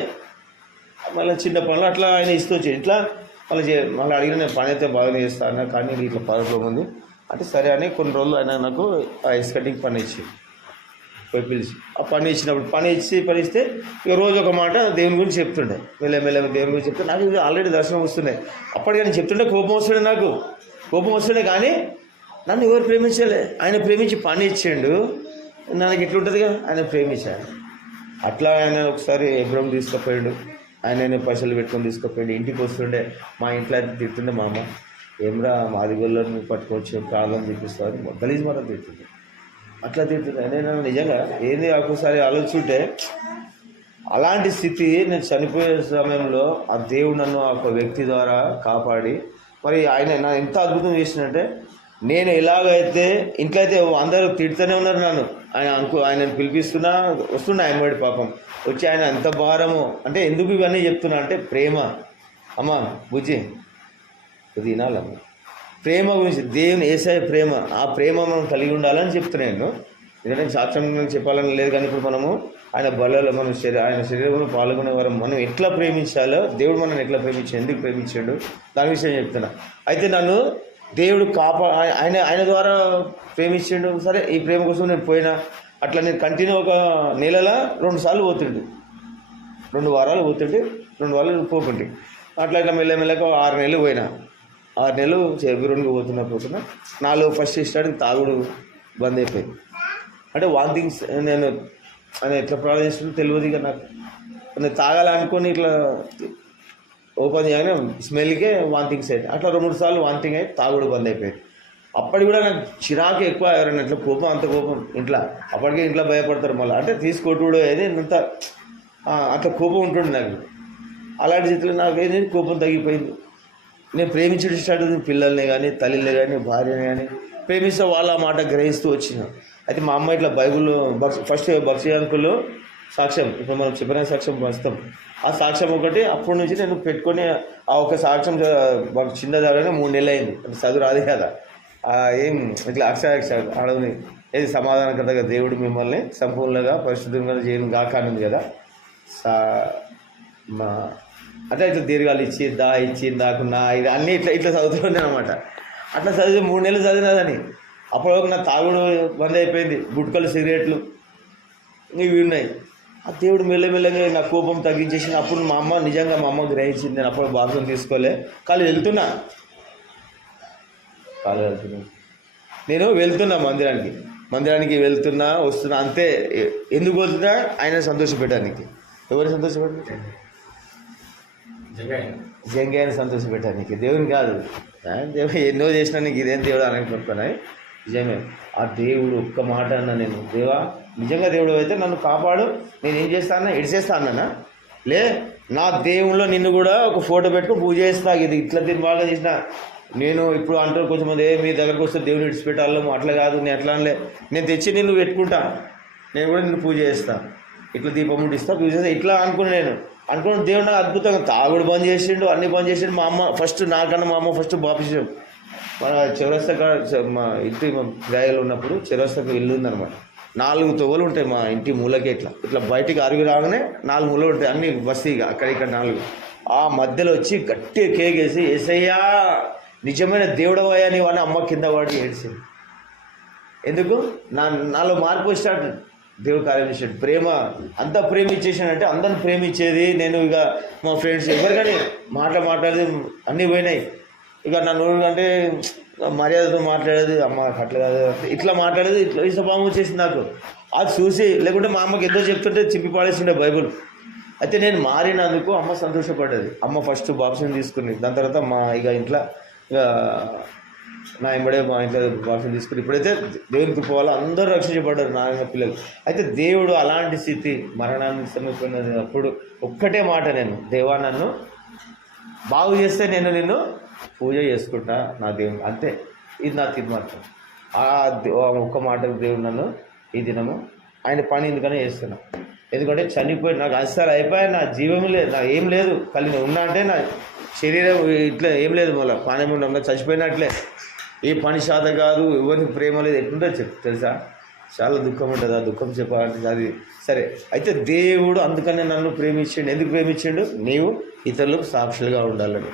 మళ్ళీ చిన్న పనులు అట్లా ఆయన ఇస్తూ వచ్చేది. ఇట్లా మళ్ళీ అడిగిన నేను పని అయితే బాగానే చేస్తాను కానీ ఇట్లా ప్రాబ్లం ఉంది అంటే సరే అని కొన్ని రోజులు ఆయన నాకు ఆ ఎస్కటింగ్ పని ఇచ్చింది, పోయి పిలిచి ఆ పని ఇచ్చినప్పుడు పని ఇస్తే ఇక రోజు ఒక మాట దేవుని గురించి చెప్తుండే, మెల్లమెల్ల దేవుని గురించి చెప్తే నాకు ఆల్రెడీ దర్శనం వస్తున్నాయి. అప్పటికి నేను చెప్తుంటే కోపం వస్తుండే కానీ నన్ను ఎవరు ప్రేమించలే, ఆయన ప్రేమించి పని ఇచ్చిండు, నాకు ఎట్లుంటుందిగా ఆయన ప్రేమించాడు. అట్లా ఆయన ఒకసారి ఎబ్రహం తీసుకుపోయాడు, ఆయన పైసలు పెట్టుకొని తీసుకుపోయాడు. ఇంటికి వస్తుండే మా ఇంట్లో తిట్టుండే మా అమ్మ, ఏమ్రా మాదిగోళ్ళని పట్టుకోవచ్చు ప్రాబ్లం చూపిస్తారు గలీజ్ మాట తిట్టుండే, అట్లా తిట్టుండే. నేను నిజంగా ఏంది ఒక్కోసారి ఆలోచించుంటే అలాంటి స్థితి నేను చనిపోయే సమయంలో ఆ దేవుడు నన్ను ఒక వ్యక్తి ద్వారా కాపాడి మరి ఆయన నా ఎంత అద్భుతం చేసినంటే నేను ఎలాగైతే ఇంట్లో అయితే అందరూ తిడుతూనే ఉన్నారు నన్ను, ఆయనను పిలిపిస్తున్నా వస్తున్నా ఆయనబడి పాపం వచ్చి ఆయన ఎంత భారము అంటే ఎందుకు ఇవన్నీ చెప్తున్నా అంటే ప్రేమ. అమ్మ బుజ్జి ఇది వినాలమ్మ, ప్రేమ గురించి దేవుని యేసయ్య ప్రేమ, ఆ ప్రేమ మనం కలిగి ఉండాలని చెప్తున్నాను. ఎందుకంటే సాక్ష్యం చెప్పాలని లేదు కానీ ఇప్పుడు మనము ఆయన బలలో మనం ఆయన శరీరంలో పాల్గొనే వారు మనం ఎట్లా ప్రేమించాలో, దేవుడు మనల్ని ఎట్లా ప్రేమించాడు, ఎందుకు ప్రేమించాడు దాని విషయం చెప్తున్నా. అయితే నన్ను దేవుడు ఆయన ద్వారా ప్రేమించాడు. సరే ఈ ప్రేమ కోసం నేను పోయినా అట్లా నేను కంటిన్యూ ఒక నెలలో 2 సార్లు పోతుండే, 2 వారాలు పోతుంటే 2 వారాలు పోకుంటే అట్లా ఇట్లా మెల్లమెల్లగా 6 నెలలు పోయినా, 6 నెలలు చెవిరునికి పోతున్నా 4 ఫస్ట్ స్టార్టింగ్ తాగుడు బంద్ అయిపోయింది. అంటే వాంతింగ్స్ నేను ఆయన ఎట్లా ప్రార్థిస్తుందో తెలియదు ఇక నాకు, నేను తాగాలనుకొని ఇట్లా ఓపెన్ చేయగానే స్మెల్కే వాంతింగ్స్ అయితే అట్లా 2-3 సార్లు వాంతింగ్ అయ్యి తాగుడు బంద్ అయిపోయింది. అప్పటికి కూడా నాకు చిరాకు ఎక్కువ, ఎవరైనా ఇట్లా కోపం అంత కోపం ఇంట్లో, అప్పటికే ఇంట్లో భయపడతారు మళ్ళీ అంటే తీసుకోవడం ఏది అంత అట్లా కోపం ఉంటుండే నాకు. అలాంటి స్థితిలో నాకు ఏది కోపం తగ్గిపోయింది. నేను ప్రేమించడం స్టార్ట్ అవుతుంది, పిల్లల్ని కానీ తల్లిని కానీ భార్యని కానీ ప్రేమిస్తే వాళ్ళ మాట గ్రహిస్తూ వచ్చిన. అయితే మా అమ్మ ఇట్లా బైబుల్ ఫస్ట్ భక్తి అంకులు సాక్ష్యం, ఇప్పుడు మనం చెప్పిన సాక్ష్యం వస్తాం, ఆ సాక్ష్యం ఒకటి అప్పటి నుంచి నేను పెట్టుకొని ఆ ఒక సాక్ష్యం చిన్న చదవగానే 3 నెలలు అయింది. అంటే చదువు రాదు కదా, ఏం ఇట్లా అక్షర అడవుని ఏది సమాధానకర్తగా దేవుడు మిమ్మల్ని సంపూర్ణంగా పరిశుద్ధంగా చేయను గాకానుంది కదా, అంటే ఇట్లా దీర్ఘాలు ఇచ్చి దాకు నా ఇది అన్నీ ఇట్లా చదువుతుండే అనమాట. అట్లా చదివి 3 నెలలు చదివినదని అప్పటివరకు నా తాగుడు బంద్ అయిపోయింది, గుట్కలు సిగరెట్లు ఇవి ఉన్నాయి. ఆ దేవుడు మెల్లమెల్లగా నా కోపం తగ్గించేసి అప్పుడు మా అమ్మ గ్రహించింది. నేను అప్పుడు బాత్రూమ్ తీసుకోలే, కాళ్ళు వెళ్తున్నా నేను వెళ్తున్నా మందిరానికి వెళ్తున్నా వస్తున్నా అంతే. ఎందుకు వస్తున్నా ఆయన సంతోషపెట్టడానికి. ఎవరు సంతోషపెట్టారు? జంగయ్యని సంతోషపెట్టడానికి, దేవుని కాదు. దేవుడు ఎన్నో చేసినా నీకు ఇదేం దేవుడు అనకపోతున్నాయి. నిజమే, ఆ దేవుడు ఒక్క మాట అన్నా నేను, దేవా నిజంగా దేవుడు అయితే నన్ను కాపాడు, నేను ఏం చేస్తానా ఇడిచేస్తా అన్నానా? లే, నా దేవుళ్ళో నిన్ను కూడా ఒక ఫోటో పెట్టుకుని పూజ చేస్తా, ఇది ఇట్లా దీన్ని బాగా చేసిన. నేను ఇప్పుడు అంటారు కొంచెంమంది మీ దగ్గరకు వస్తే దేవుని ఇడిచిపెట్టాలేమో, అట్లా కాదు, నేను అట్లా అనలే, నేను తెచ్చి నిన్ను పెట్టుకుంటా, నేను కూడా నిన్ను పూజ చేస్తా, ఇట్లా దీపం ముట్టిస్తా, పూజ చేస్తా, ఇట్లా అనుకుని దేవుడు నాకు అద్భుతంగా తాగుడు బంద్ చేసిండు, అన్ని బంద్ చేసిండు. మా అమ్మ ఫస్ట్ నాకన్నా మా అమ్మ ఫస్ట్ బాపిసాం. మన చౌరస్తా మా ఇంటి కిరాయిలు ఉన్నప్పుడు చౌరస్తాకు ఇల్లు ఉందన్నమాట. 4 తొవ్వలు ఉంటాయి మా ఇంటి మూలకి, ఇట్లా బయటికి అరుగు రాగానే 4 మూలలు ఉంటాయి, అన్ని బస్తీగా అక్కడిక్కడ 4. ఆ మధ్యలో వచ్చి గట్టిగా కేకేసి యేసయ్యా నిజమైన దేవుడవయ్యా నీవు అని అమ్మ కింద పడి ఏడ్చింది. ఎందుకు? నాలో మార్పు స్టార్ట్, దేవుడు కార్యం చేశాడు. ప్రేమ అంతా ప్రేమించేసానంటే అందరిని ప్రేమించేది నేను. ఇక మా ఫ్రెండ్స్ ఎవరికని మాట్లాడేది అన్నీ పోయినాయి. ఇక నన్ను అంటే మర్యాదతో మాట్లాడేది, అమ్మ అట్లా కాదు ఇట్లా మాట్లాడేది, ఇట్లా ఇష్టభావం వచ్చేసింది నాకు. అది చూసి, లేకుంటే మా అమ్మకి ఎంతో చెప్తుంటే చింపి పాడేసిండే బైబుల్. అయితే నేను మారినందుకు అమ్మ సంతోషపడ్డది. అమ్మ ఫస్ట్ బాప్టిజం తీసుకుని, దాని తర్వాత మా ఇంట్లో నా ఎంబడే మా ఇంట్లో బాప్టిజం తీసుకుని, ఇప్పుడైతే దేవుని కృప వల్ల అందరూ రక్షించబడ్డారు, నాయన పిల్లలు. అయితే దేవుడు అలాంటి స్థితి మరణాన్ని సమీపన్నది అప్పుడు ఒక్కటే మాట, నేను దేవా నన్ను బాగు చేస్తే నేను నిన్ను పూజ చేసుకుంటా నా దేవుని, అంతే. ఇది నా తీర్మానం. ఆ ఒక్క మాటకు దేవుడు నన్ను ఈ దినము ఆయన పని ఎందుకనే చేస్తున్నా. ఎందుకంటే చనిపోయి నాకు అసలు అయిపోయి నా జీవం లేదు, నా ఏం లేదు, కలిగి ఉన్నా అంటే నా శరీరం ఇట్లా ఏం లేదు, మళ్ళీ పానం ఉండగా చచ్చిపోయినట్లే. ఏ పని శాత కాదు, ఎవరికి ప్రేమ లేదు, ఎట్లుంటుంది చెప్పు తెలుసా? చాలా దుఃఖం ఉంటుంది. ఆ దుఃఖం చెప్పాలంటే అది సరే. అయితే దేవుడు అందుకనే నన్ను ప్రేమించండు. ఎందుకు ప్రేమించండు? నీవు ఇతరులకు సాక్షులుగా ఉండాలని.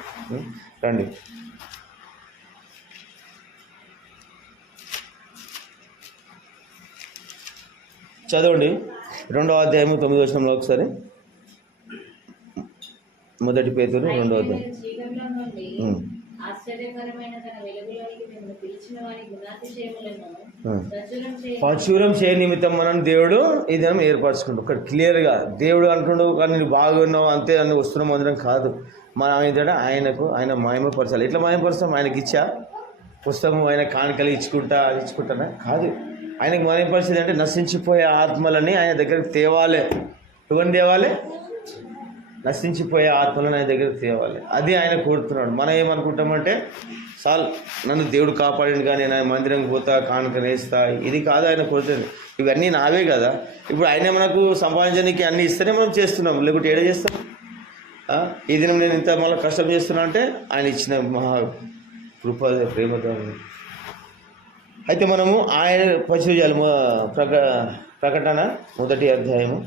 రండి, చదవండి 2వ అధ్యాయము 9వ వచనంలో ఒకసారి. 1 పేతురు 2వ అధ్యాయం. చీకట్లో నుండి ఆశ్చర్యకరమైన తన వెలుగులోనికి మిమ్మల్ని పిలిచిన వారి గుణాతిశయములను ప్రచురం చేయ నిమిత్తం మనం దేవుడు ఇది ఏర్పరచుకుంటాం. ఇక్కడ క్లియర్గా దేవుడు అంటుండు, కానీ నేను బాగున్నావు అంతే అని వస్తున్నాం అందరం కాదు. మనం ఏంటంటే ఆయన మాయమపరచాలి. ఎట్లా మాయమపరుస్తాం? ఆయనకి ఇచ్చా పుస్తకము, ఆయన కానుకలు ఇచ్చుకుంటానా? కాదు. ఆయనకు మాయమపరిచేది అంటే నశించిపోయే ఆత్మలని ఆయన దగ్గరికి తేవాలి. ఎవరిని తేవాలి? నశించిపోయే ఆత్మలను ఆయన దగ్గరికి తేవాలి. అది ఆయన కోరుతున్నాడు. మనం ఏమనుకుంటామంటే చాలు, నన్ను దేవుడు కాపాడింది కానీ నేను మందిరం పోతా, కానుక నేస్తా, ఇది కాదు ఆయన కోరుతుంది. ఇవన్నీ నావే కదా. ఇప్పుడు ఆయన మనకు సంపాదించడానికి అన్నీ ఇస్తేనే మనం చేస్తున్నాం, లేకుంటే ఏడ చేస్తాం? ఈ దినం నేను ఇంత మళ్ళీ కష్టం చేస్తున్నా అంటే ఆయన ఇచ్చిన మహా కృప, ప్రేమతో. అయితే మనము ఆయన పరిశీలించాలి. ప్రకటన 1వ అధ్యాయము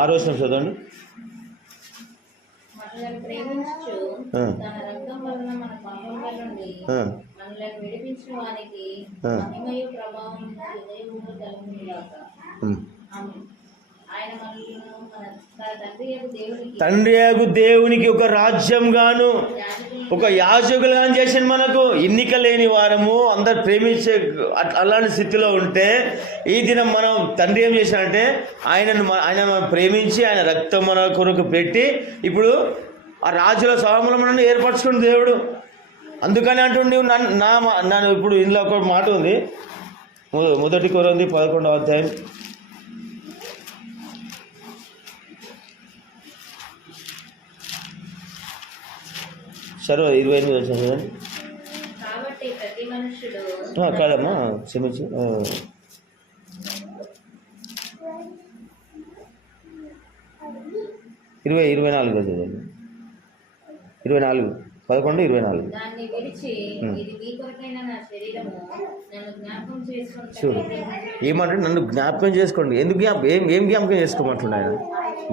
6వ వచనం చదవండి. మనల్ని ప్రేమించు తన రక్తం వలన మన పాపముల నుండి మనల్ని విడిపించిన వానికి మహిమయు ప్రభావం హృదయములో కలుగునుగాక. ఆమేన్. ఆయన మనల్ని మన తండ్రి యగు దేవునికి ఒక రాజ్యం గాను ఒక యాజకులుగా చేసింది. మనకు ఎన్నిక లేని వారము, అందరు ప్రేమించే అలాంటి స్థితిలో ఉంటే ఈ దినం మనం తండ్రి ఏం చేశాడంటే ఆయన ప్రేమించి ఆయన రక్తం మన కొరకు పెట్టి ఇప్పుడు ఆ రాజుల స్వాములు మనల్ని ఏర్పరచుకున్న దేవుడు. అందుకని అంటుండే నన్ను ఇప్పుడు ఇందులో ఒక మాట ఉంది. 1 కొరింథీ 11వ అధ్యాయం 28 వచ్చింది కాదమ్మా, క్షమించి 24 చదవండి. 24 11:24. చూడు ఏమంటే నన్ను జ్ఞాపకం చేసుకోండి. ఎందుకు ఏం జ్ఞాపకం చేసుకోమంటున్నా ఆయన?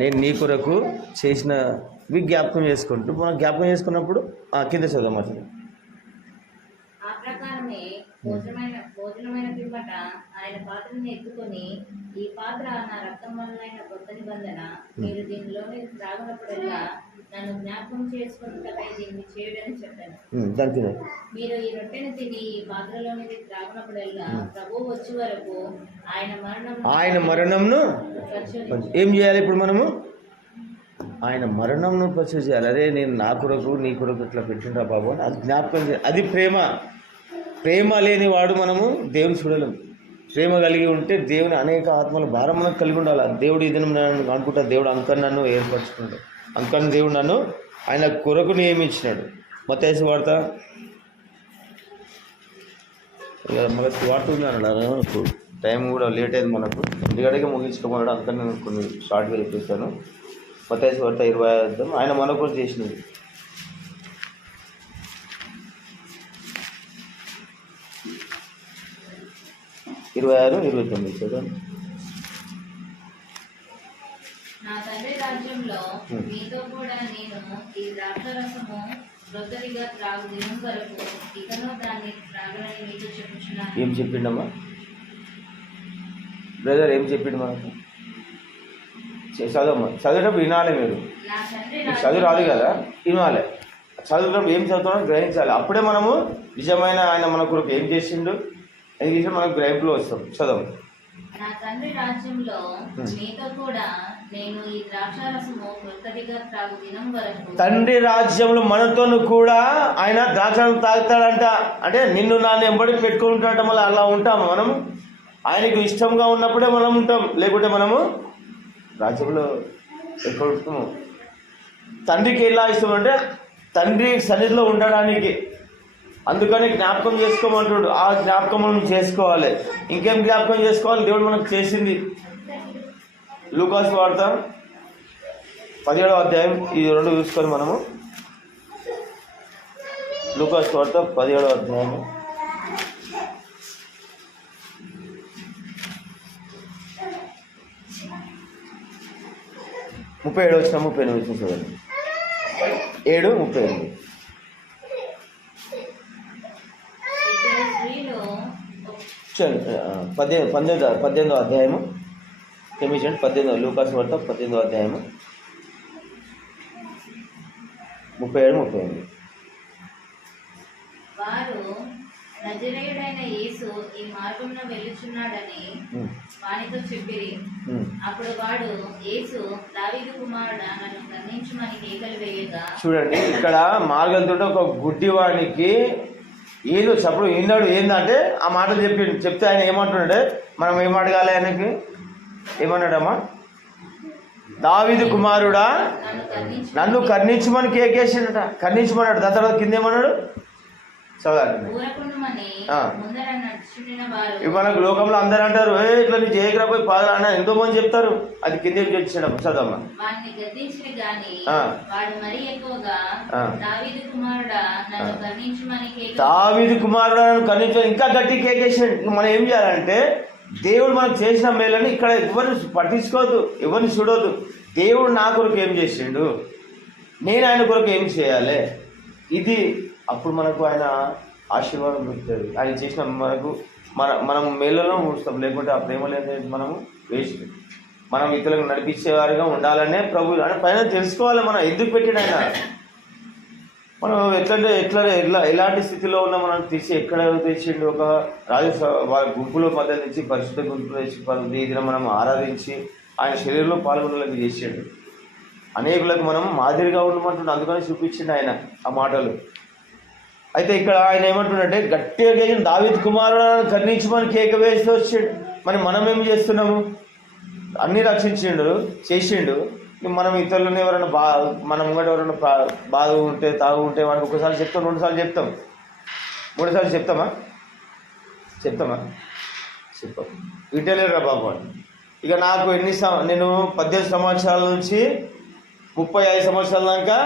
నేను నీ కొరకు చేసిన జ్ఞాపకం చేసుకుంటూ మనం జ్ఞాపకం చేసుకున్నప్పుడు కింద చదవమాట. ఆ ప్రకారమే భోజనమైన పిమ్మట ఆయన పాత్రని ఎత్తుకొని, ఈ పాత్ర నా రక్తం వలన కొత్త నిబంధన, మీరు దీనిలోని త్రాగునప్పుడల్లా నన్ను జ్ఞాపకం చేసుకుంటే దీన్ని చేయడని చెప్పాను. మీరు ఈ రొట్టెని తిని ఈ పాత్రలోనిది త్రాగునప్పుడల్లా ప్రభువు వచ్చే వరకు ఆయన మరణంను ఏం చేయాలి? ఇప్పుడు మనము ఆయన మరణంను ప్రచుర చేయాలి. అదే నేను నా కొరకు నీ కొరకు ఇట్లా పెట్టిండ్రా బాబు అని అది జ్ఞాపకం చేయాలి. అది ప్రేమ లేని వాడు మనము దేవుని చూడలేము. ప్రేమ కలిగి ఉంటే దేవుని అనేక ఆత్మల భారం మనకు కలిగి ఉండాలి. దేవుడు ఇది అనుకుంటా, దేవుడు అంకన్ నన్ను ఏర్పరచుకున్నాడు, అంకన్ దేవుడు నన్ను ఆయన కొరకు నియమించినాడు. మత్తయి వార్త మళ్ళీ వార్త ఉంది అన్నాడు. టైం కూడా లేట్ అయింది మనకు, ఇంటికాడికి ముగించుకోమన్నాడు. అంకన్ నేను కొన్ని షార్ట్గా చెప్పేస్తాను. మత్తయి వార్త 20 ఆయన మన కోసం చేసినది. 26-29 చదవండి. నా తండ్రి రాజ్యంలో మీతో కూడా నేను ఈ ద్రాక్షరసము రొట్టెగా త్రాగు దినం వరకు ఇకనో దాన్ని త్రాగలని మీతో చెప్పుచున్నాను. ఏం చెప్పిండమ్మా బ్రదర్? ఏం చెప్పిండు మనకు? చదవమ్మా. చదివేటప్పుడు వినాలి. మీరు చదువు రాదు కదా, వినాలి. చదువుతున్నప్పుడు ఏం చదువుతామో గ్రహించాలి. అప్పుడే మనము నిజమైన ఆయన మన కొరకు ఏం చేసిండు అది విషయం మనకు గ్రహింపులో వస్తాం. చదవం. నా తండ్రి రాజ్యంలో మీతో కూడా నేను ఈ ద్రాక్షారసము రొట్టెగా త్రాగు దినం వరకు. తండ్రి రాజ్యంలో మనతోను కూడా ఆయన ద్రాక్షారసం తాగుతాడంట. అంటే నిన్ను నాన్న ఎంబడి పెట్టుకుంటాడంట. మళ్ళీ అలా ఉంటాము మనము. ఆయనకు ఇష్టంగా ఉన్నప్పుడే మనం ఉంటాం, లేకుంటే మనము రాజ్యంలో ఎక్కడ ఉంటాము. తండ్రికి ఎలా ఇష్టం అంటే తండ్రి సన్నిధిలో ఉండడానికి. అందుకని జ్ఞాపకం చేసుకోమంటాడు. ఆ జ్ఞాపకం మనం చేసుకోవాలి. ఇంకేం జ్ఞాపకం చేసుకోవాలి? దేవుడు మనకు చేసింది. లూకాసు వార్త 17వ అధ్యాయం, ఈ రెండు చూసుకొని మనము లూకాసు వార్త 17వ అధ్యాయం 37 వచ్చిన 38 వచ్చిన చూడండి. 7:38. ఇద్దరు స్త్రీలు చూడండి 18వ అధ్యాయము క్షమించండి 18వ లూకాసు వార్త 18వ అధ్యాయము 37-38. వారు నజరేయుడైన యేసు ఈ మార్గంలో వెళ్ళుచున్నాడని వానితో చెప్పిరి. అప్పుడు వాడు, యేసు దావీదు కుమారుడా, నన్ను కరుణించుమని కేకలు వేయగా. చూడండి, ఇక్కడ మార్గంతో ఒక గుడ్డివానికి ఏదో చప్పుడు విన్నాడు. ఏంటంటే ఆ మాటలు చెప్తే ఆయన ఏమంటున్నాడే, మనం ఏం అడగాలి ఆయనకి? ఏమన్నాడమ్మా? దావీదు కుమారుడా నన్ను కరుణించమని కేకేసిండట, కరుణించమన్నాడు. దాని తర్వాత కింద ఏమన్నాడు చదవండి. మనకు లోకంలో అందరూ అంటారు, ఇట్లా నీ చేయకరా పోయి పాదరా అన్న ఎంతో మంది చెప్తారు. అది కింద వచ్చాడు చదవమ్మా. దావీదు కుమారుడా నన్ను కరుణించమని ఇంకా గట్టి కేకేసాడు. మనం ఏం చేయాలంటే దేవుడు మనకు చేసిన మేలని ఇక్కడ ఎవరిని పట్టించుకోవద్దు, ఎవరిని చూడొద్దు. దేవుడు నా కొరకు ఏం చేసిండు, నేను ఆయన కొరకు ఏం చేయాలి, ఇది అప్పుడు మనకు ఆయన ఆశీర్వాదం దొరుకుతుంది. ఆయన చేసిన మనకు మనం మేలులో చూస్తాం. లేకుంటే ఆ ప్రేమ లేదు, మనము వేస్ట్. మనం ఇతరులకు నడిపించేవారుగా ఉండాలనే ప్రభు ఆయన పైన తెలుసుకోవాలి. మనం ఎందుకు పెట్టాడు ఆయన, మనం ఎలాంటి స్థితిలో ఉన్నా మనం తీసి ఎక్కడ తెచ్చిండు. ఒక వాళ్ళ గుంపులో మధ్య తెచ్చి పరిశుద్ధ గుంపులో తెచ్చి ఈ దినం మనం ఆరాధించి ఆయన శరీరంలో పాల్గొనేలాగా చేసాడు. అనేకులకు మనం మాదిరిగా ఉండమంటుండే, అందుకని చూపించిండు ఆయన ఆ మాటలు. అయితే ఇక్కడ ఆయన ఏమంటున్నట్టే గట్టిగా దావీదు కుమారుడు కరుణించమని కేక వేసి వచ్చాడు. మనం ఏం చేస్తున్నాము? అన్నీ రక్షించిండు, చేసిండు. మనం ఇతరులను ఎవరైనా మనం కూడా ఎవరైనా బాధ ఉంటే తాగు ఉంటే వాడికి ఒకసారి చెప్తాం, 2 సార్లు చెప్తాం, 3 సార్లు చెప్తామా? చెప్పం. వింటలేరురా బాబు అని. ఇక నాకు నేను 18 సంవత్సరాల నుంచి 35 సంవత్సరాల దాకా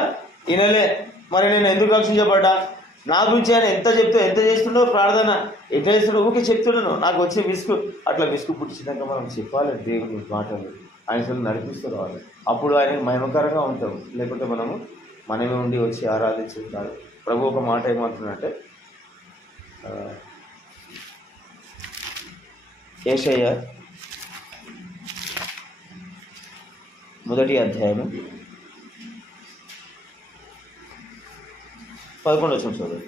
వినలే. మరి నేను ఎందుకు రక్షించబడ్డా? నా గురించి ఆయన ఎంత చేస్తుండో ప్రార్థన, ఎంత చేస్తుండో ఊకే చెప్తున్నాను. నాకు వచ్చే అట్లా విసుగు పుట్టించినాక మనం చెప్పాలి దేవుని మాటలు, ఆయన నడిపిస్తూ రావాలి. అప్పుడు ఆయన మహిమకరంగా ఉంటాం. లేకుంటే మనమే ఉండి వచ్చి ఆరాధించుకుంటారు. ప్రభు ఒక మాట ఏమంటున్నట్టే, యేషయ్య 1వ అధ్యాయము 11వ వచనం చదువు.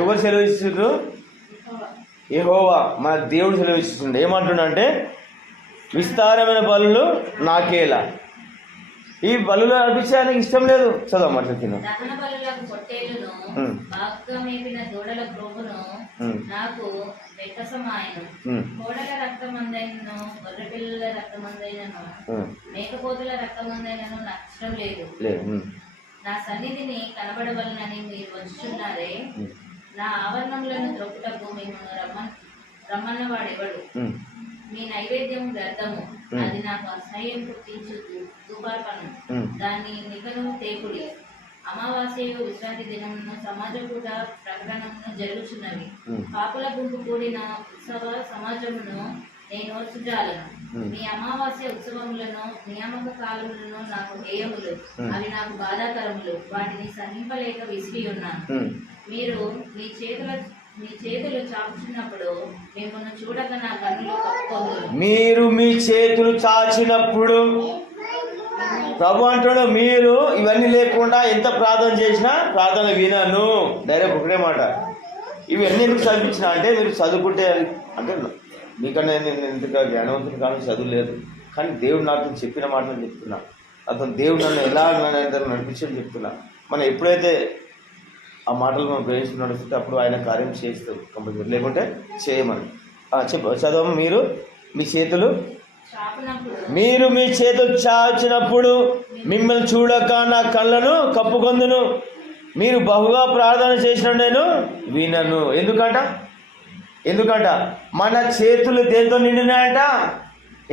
ఎవరు సెలవిస్తున్నారు? యెహోవా మన దేవుడు సెలవిస్తుండే. ఏమంటున్నాడంటే విస్తారమైన బలులు నాకేలా. ఈ బలులు అర్పించే ఆయనకి ఇష్టం లేదు. చదవ మాట కింద. దహన బలులకు పొట్టేలును బాగా మేపిన దూడల క్రొవ్వును నాకు వెక్కసమాయను. కోడల రక్తమందైనను గొర్రెపిల్లల రక్తమందైనను మేకపోతుల రక్తమందైనను నాకు ఇష్టం లేదు. నా సన్నిధిని కనబడవలనని మీరు వచ్చుచున్నారే, నా ఆవరణములను త్రొక్కుటకు మిమ్మల్ని రమ్మన్నవాడెవడు? మీ నైవేద్యం వ్యర్థము, అది నాకు అసహ్యం పుట్టించు ధూపార్పణం, దాన్ని నికను తేకుడి. అమావాస్యయు విశ్రాంతి దినమును సమాజకూట ప్రకటనను జరుగుచున్నవి. పాపుల గుంపు కూడిన ఉత్సవ సమాజమును నేను ఓర్చుజాలను. మీ అమావాస్య ఉత్సవములను నియామక కాలములను నాకు హేయములు, అవి నాకు బాధాకరములు. వాటిని సహింపలేక విసిరి ఉన్నాను. మీరు మీ చేతులు చాచున్నప్పుడు మిమ్మల్ని చూడక నా కన్నులు కప్పుకోదు. మీరు మీ చేతులు చాచినప్పుడు ప్రభు అంటాడు, మీరు ఇవన్నీ లేకుండా ఎంత ప్రార్థన చేసినా ప్రార్థన వినను. డైరెక్ట్ ఒకటే మాట. ఇవన్నీ ఎందుకు చదివించిన అంటే మీరు చదువుకుంటే అంటే మీకన్నా నేను ఎందుకు జ్ఞానవంతుని కానీ చదువు లేదు, కానీ దేవుడు నాతో చెప్పిన మాటలు చెప్తున్నా. అతను దేవుడు నన్ను ఎలా నడిపించని చెప్తున్నా. మనం ఎప్పుడైతే ఆ మాటలు మనం గ్రహించుకుని నడుస్తుంటే అప్పుడు ఆయన కార్యం చేస్తాం కంపల్సరీ, లేకుంటే చేయమని చదవము. మీరు మీ చేతులు చాచినప్పుడు మిమ్మల్ని చూడక నా కళ్ళను కప్పుకొందును. మీరు బహుగా ప్రార్థన చేసిన నేను వినను. ఎందుకంట మన చేతులు దేంతో నిండినాయంట?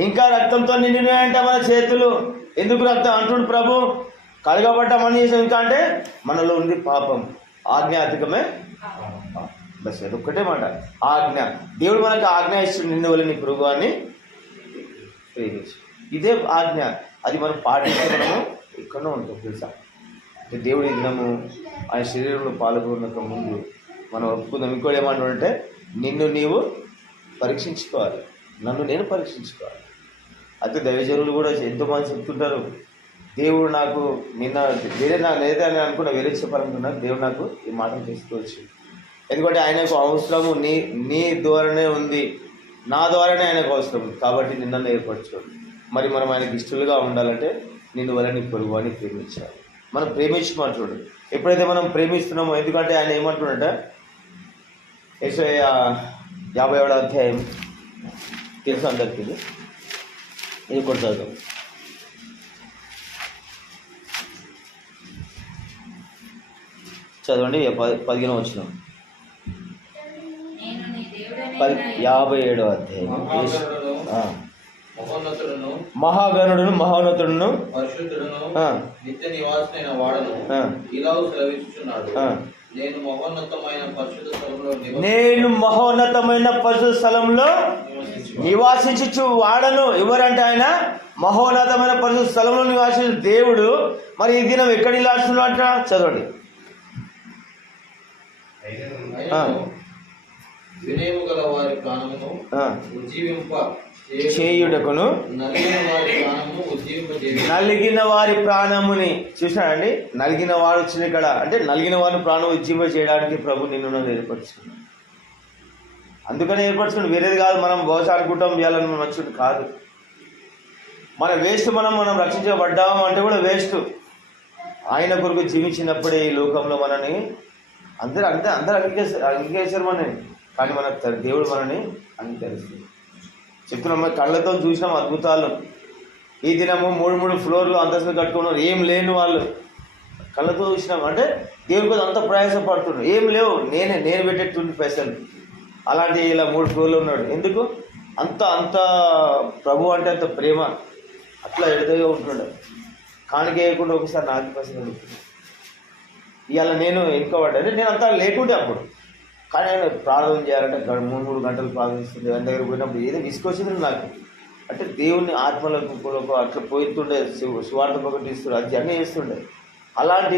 ఇంకా రక్తంతో నిండినాయంట మన చేతులు. ఎందుకు రక్తం అంటుండు ప్రభు? కడగబడ్డ మన చేసాం. ఇంకా అంటే మనలో ఉంది పాపం, ఆజ్ఞాతికమే. బస్ అదొక్కటే మాట, ఆజ్ఞ. దేవుడు మనకు ఆజ్ఞ ఇస్తుంది, నిన్ను వల్ల నీ పొరుగు అని ప్రేమించు. ఇదే ఆజ్ఞ. అది మనం పాటిస్తే మనము ఎక్కడో ఉంటాం తెలుసా. అంటే దేవుడి దినము ఆయన శరీరంలో పాల్గొనక ముందు మనం ఒప్పుకుందాం. ఇంకోటి ఏమంటుంటే, నిన్ను నీవు పరీక్షించుకోవాలి, నన్ను నేను పరీక్షించుకోవాలి. అయితే దైవజనులు కూడా ఎంతోమంది చెప్తుంటారు, దేవుడు నాకు నేనైతే అని అనుకున్నా, వేరే చెప్పాలనుకున్నా, దేవుడు నాకు ఈ మాటలు తీసుకోవచ్చు. ఎందుకంటే ఆయనకు అవసరము నీ ద్వారానే ఉంది, నా ద్వారానే ఆయనకు అవసరం. కాబట్టి నిన్ను ఏర్పరచుకోండి. మరి మనం ఆయనకి ఇష్టలుగా ఉండాలంటే నిన్ను వల్ల నీ పొరుగు అని ప్రేమించాలి. మనం ప్రేమించమని చూడు. ఎప్పుడైతే మనం ప్రేమిస్తున్నామో, ఎందుకంటే ఆయన ఏమంటున్నాడంటే, యెషయా 57వ అధ్యాయం తెలుసు అందరికీ, ఇది కూడా చదువు. చదవండి 15వ వచనం. 57వ అధ్యాయం. మహాగణుడును మహోన్నతుడును నిత్య నివాసుడైన వాడను ఇలా సెలవిస్తున్నాడు, నేను మహోన్నతమైన పరిశుద్ధ స్థలంలో నివాసించు వాడను. ఎవరంటే ఆయన మహోన్నతమైన పరిశుద్ధ స్థలంలో నివాసించు దేవుడు. మరి ఈ దినం ఎక్కడ నివాసిస్తున్నట్ట? చదవండి. వినయము గల వారి ప్రాణమును ఉజ్జీవింప చేయుటకును నలిగిన వారి ప్రాణముని. చూసాడండి, నలిగిన వాడు వచ్చిన ఇక్కడ అంటే నలిగిన వారి ప్రాణం ఉజ్జీవ చేయడానికి ప్రభు నిన్ను ఏర్పరచుకున్నాడు. అందుకని ఏర్పరచుకుని, వేరేది కాదు. మనం బహుశా అనుకుంటాం ఇవ్వాలని మంచిది కాదు. మన వేస్ట్. మనం రక్షించబడ్డాము అంటే కూడా వేస్ట్. ఆయన కొరకు జీవించినప్పుడే ఈ లోకంలో మనని అందరూ అంగీకరిస్తారు మనని. కానీ మన దేవుడు మనని అంగీకరిస్తుంది. చెప్తున్నాం, కళ్ళతో చూసినాం అద్భుతాలు. ఈ దినము 3 ఫ్లోర్లు అంతస్తులు కట్టుకున్నారు, ఏం లేని వాళ్ళు కళ్ళతో చూసినాం. అంటే దేవుడి కోసం అంత ప్రయాసపడుతున్నారు. ఏం లేవు, నేను పెట్టేటువంటి పైసలు. అలాంటి ఇలా 3 ఫ్లోర్లు ఉన్నాడు. ఎందుకు? అంత ప్రభు అంటే అంత ప్రేమ. అట్లా ఎడతగా ఉంటున్నాడు. కాಣಿక వేయకుండా ఒకసారి నాకు పైసలు అడుగుతున్నాడు. ఇవాళ నేను ఎన్నుకోబడ్డా అంటే నేను అంతా లేకుంటే అప్పుడు. కానీ ఆయన ప్రార్థన చేయాలంటే 3 గంటలు ప్రార్థిస్తుండే. ఆయన దగ్గర పోయినప్పుడు ఏదో విసుకొచ్చింది నాకు. అంటే దేవుని ఆత్మలకు అట్లా పోతుండే, స్వార్థ ప్రకటిస్తుండే, అది అన్నీ చేస్తుండే. అలాంటి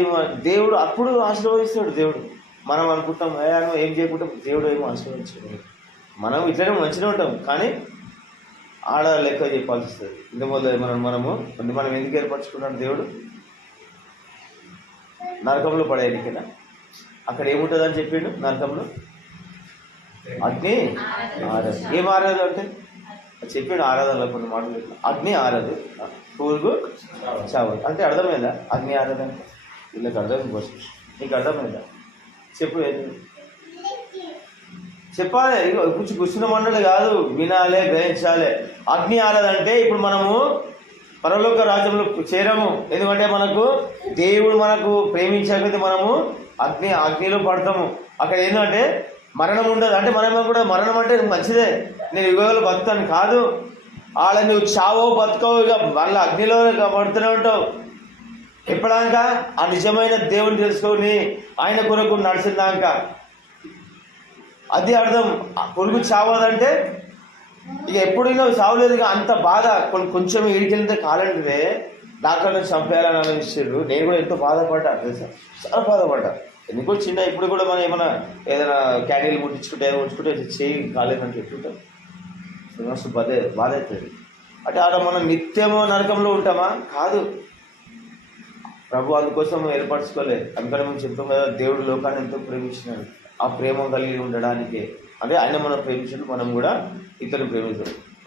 దేవుడు అప్పుడు ఆశీర్వదిస్తాడు దేవుడు. మనం అనుకుంటాం ఏం చేయకుండా దేవుడు ఏమో ఆశీర్వదించాడు. మనం ఇట్లనే మంచిగా ఉంటాం, కానీ ఆడ లెక్క చెప్పాల్సి వస్తుంది. ఇంతకుముందు మనం ఎందుకు ఏర్పరచుకున్నాడు దేవుడు? నరకంలో పడేయడానికేనా? అక్కడ ఏముంటుందని చెప్పిండు? నరకంలో అగ్ని ఆరదు. ఏం ఆరదు అంటే చెప్పాడు. ఆరాధనలో కొన్ని మాటలు చెప్పిన, అగ్ని ఆరదు, పురుగు చావదు. అంటే అర్థమైందా అగ్ని ఆరదు అంటే? వీళ్ళకి అర్థం కోసం. నీకు అర్థమైందా? చెప్పు. చెప్పాలి. కొంచెం కూర్చున్న మండలి కాదు, వినాలే, గ్రహించాలి. అగ్ని ఆరదంటే ఇప్పుడు మనము పరలోక రాజ్యంలో చేరము. ఎందుకంటే దేవుడు మనకు ప్రేమించకపోతే మనము అగ్నిలో పడతాము. అక్కడ ఏంటంటే మరణం ఉండదు. అంటే మనమే కూడా మరణం అంటే మంచిదే, నేను యుగాలు బతుకుతాను కాదు. వాళ్ళ నువ్వు చావో బతుకోవు, ఇక వాళ్ళ అగ్నిలో పడుతూనే ఉంటావు. ఎప్పటిదాకా? ఆ నిజమైన దేవుని తెలుసుకొని ఆయన కొరకు నడిచిందాక. అది అర్థం. పొరుగు చావదంటే ఇక ఎప్పుడైనా చావలేదు. ఇక అంత బాధ. కొంచెం ఈడికెళ్తే కాలంటే డాక్టర్ని చంపేయాలని ఆలోచించారు. నేను కూడా ఎంతో బాధపడ్డా తెలుసా, చాలా బాధపడ్డా. ఎందుకో ఇప్పుడు కూడా మనం ఏదైనా క్యాండిల్ ఉంచుకుంటే చేయి కాలేదని చెప్తుంటాం. మస్తు బాధ అవుతుంది. అంటే ఆడ మనం నిత్యము నరకంలో ఉంటామా? కాదు. ప్రభు అందుకోసం ఏర్పరచుకోలేదు. అందుకని మనం చెప్తాం కదా, దేవుడు లోకాన్ని ఎంతో ప్రేమించినాడు. ఆ ప్రేమ కలిగి ఉండడానికి అంటే ఆయన మనం ప్రేమించినట్టు మనం కూడా ఇతరుని ప్రేమించాలి.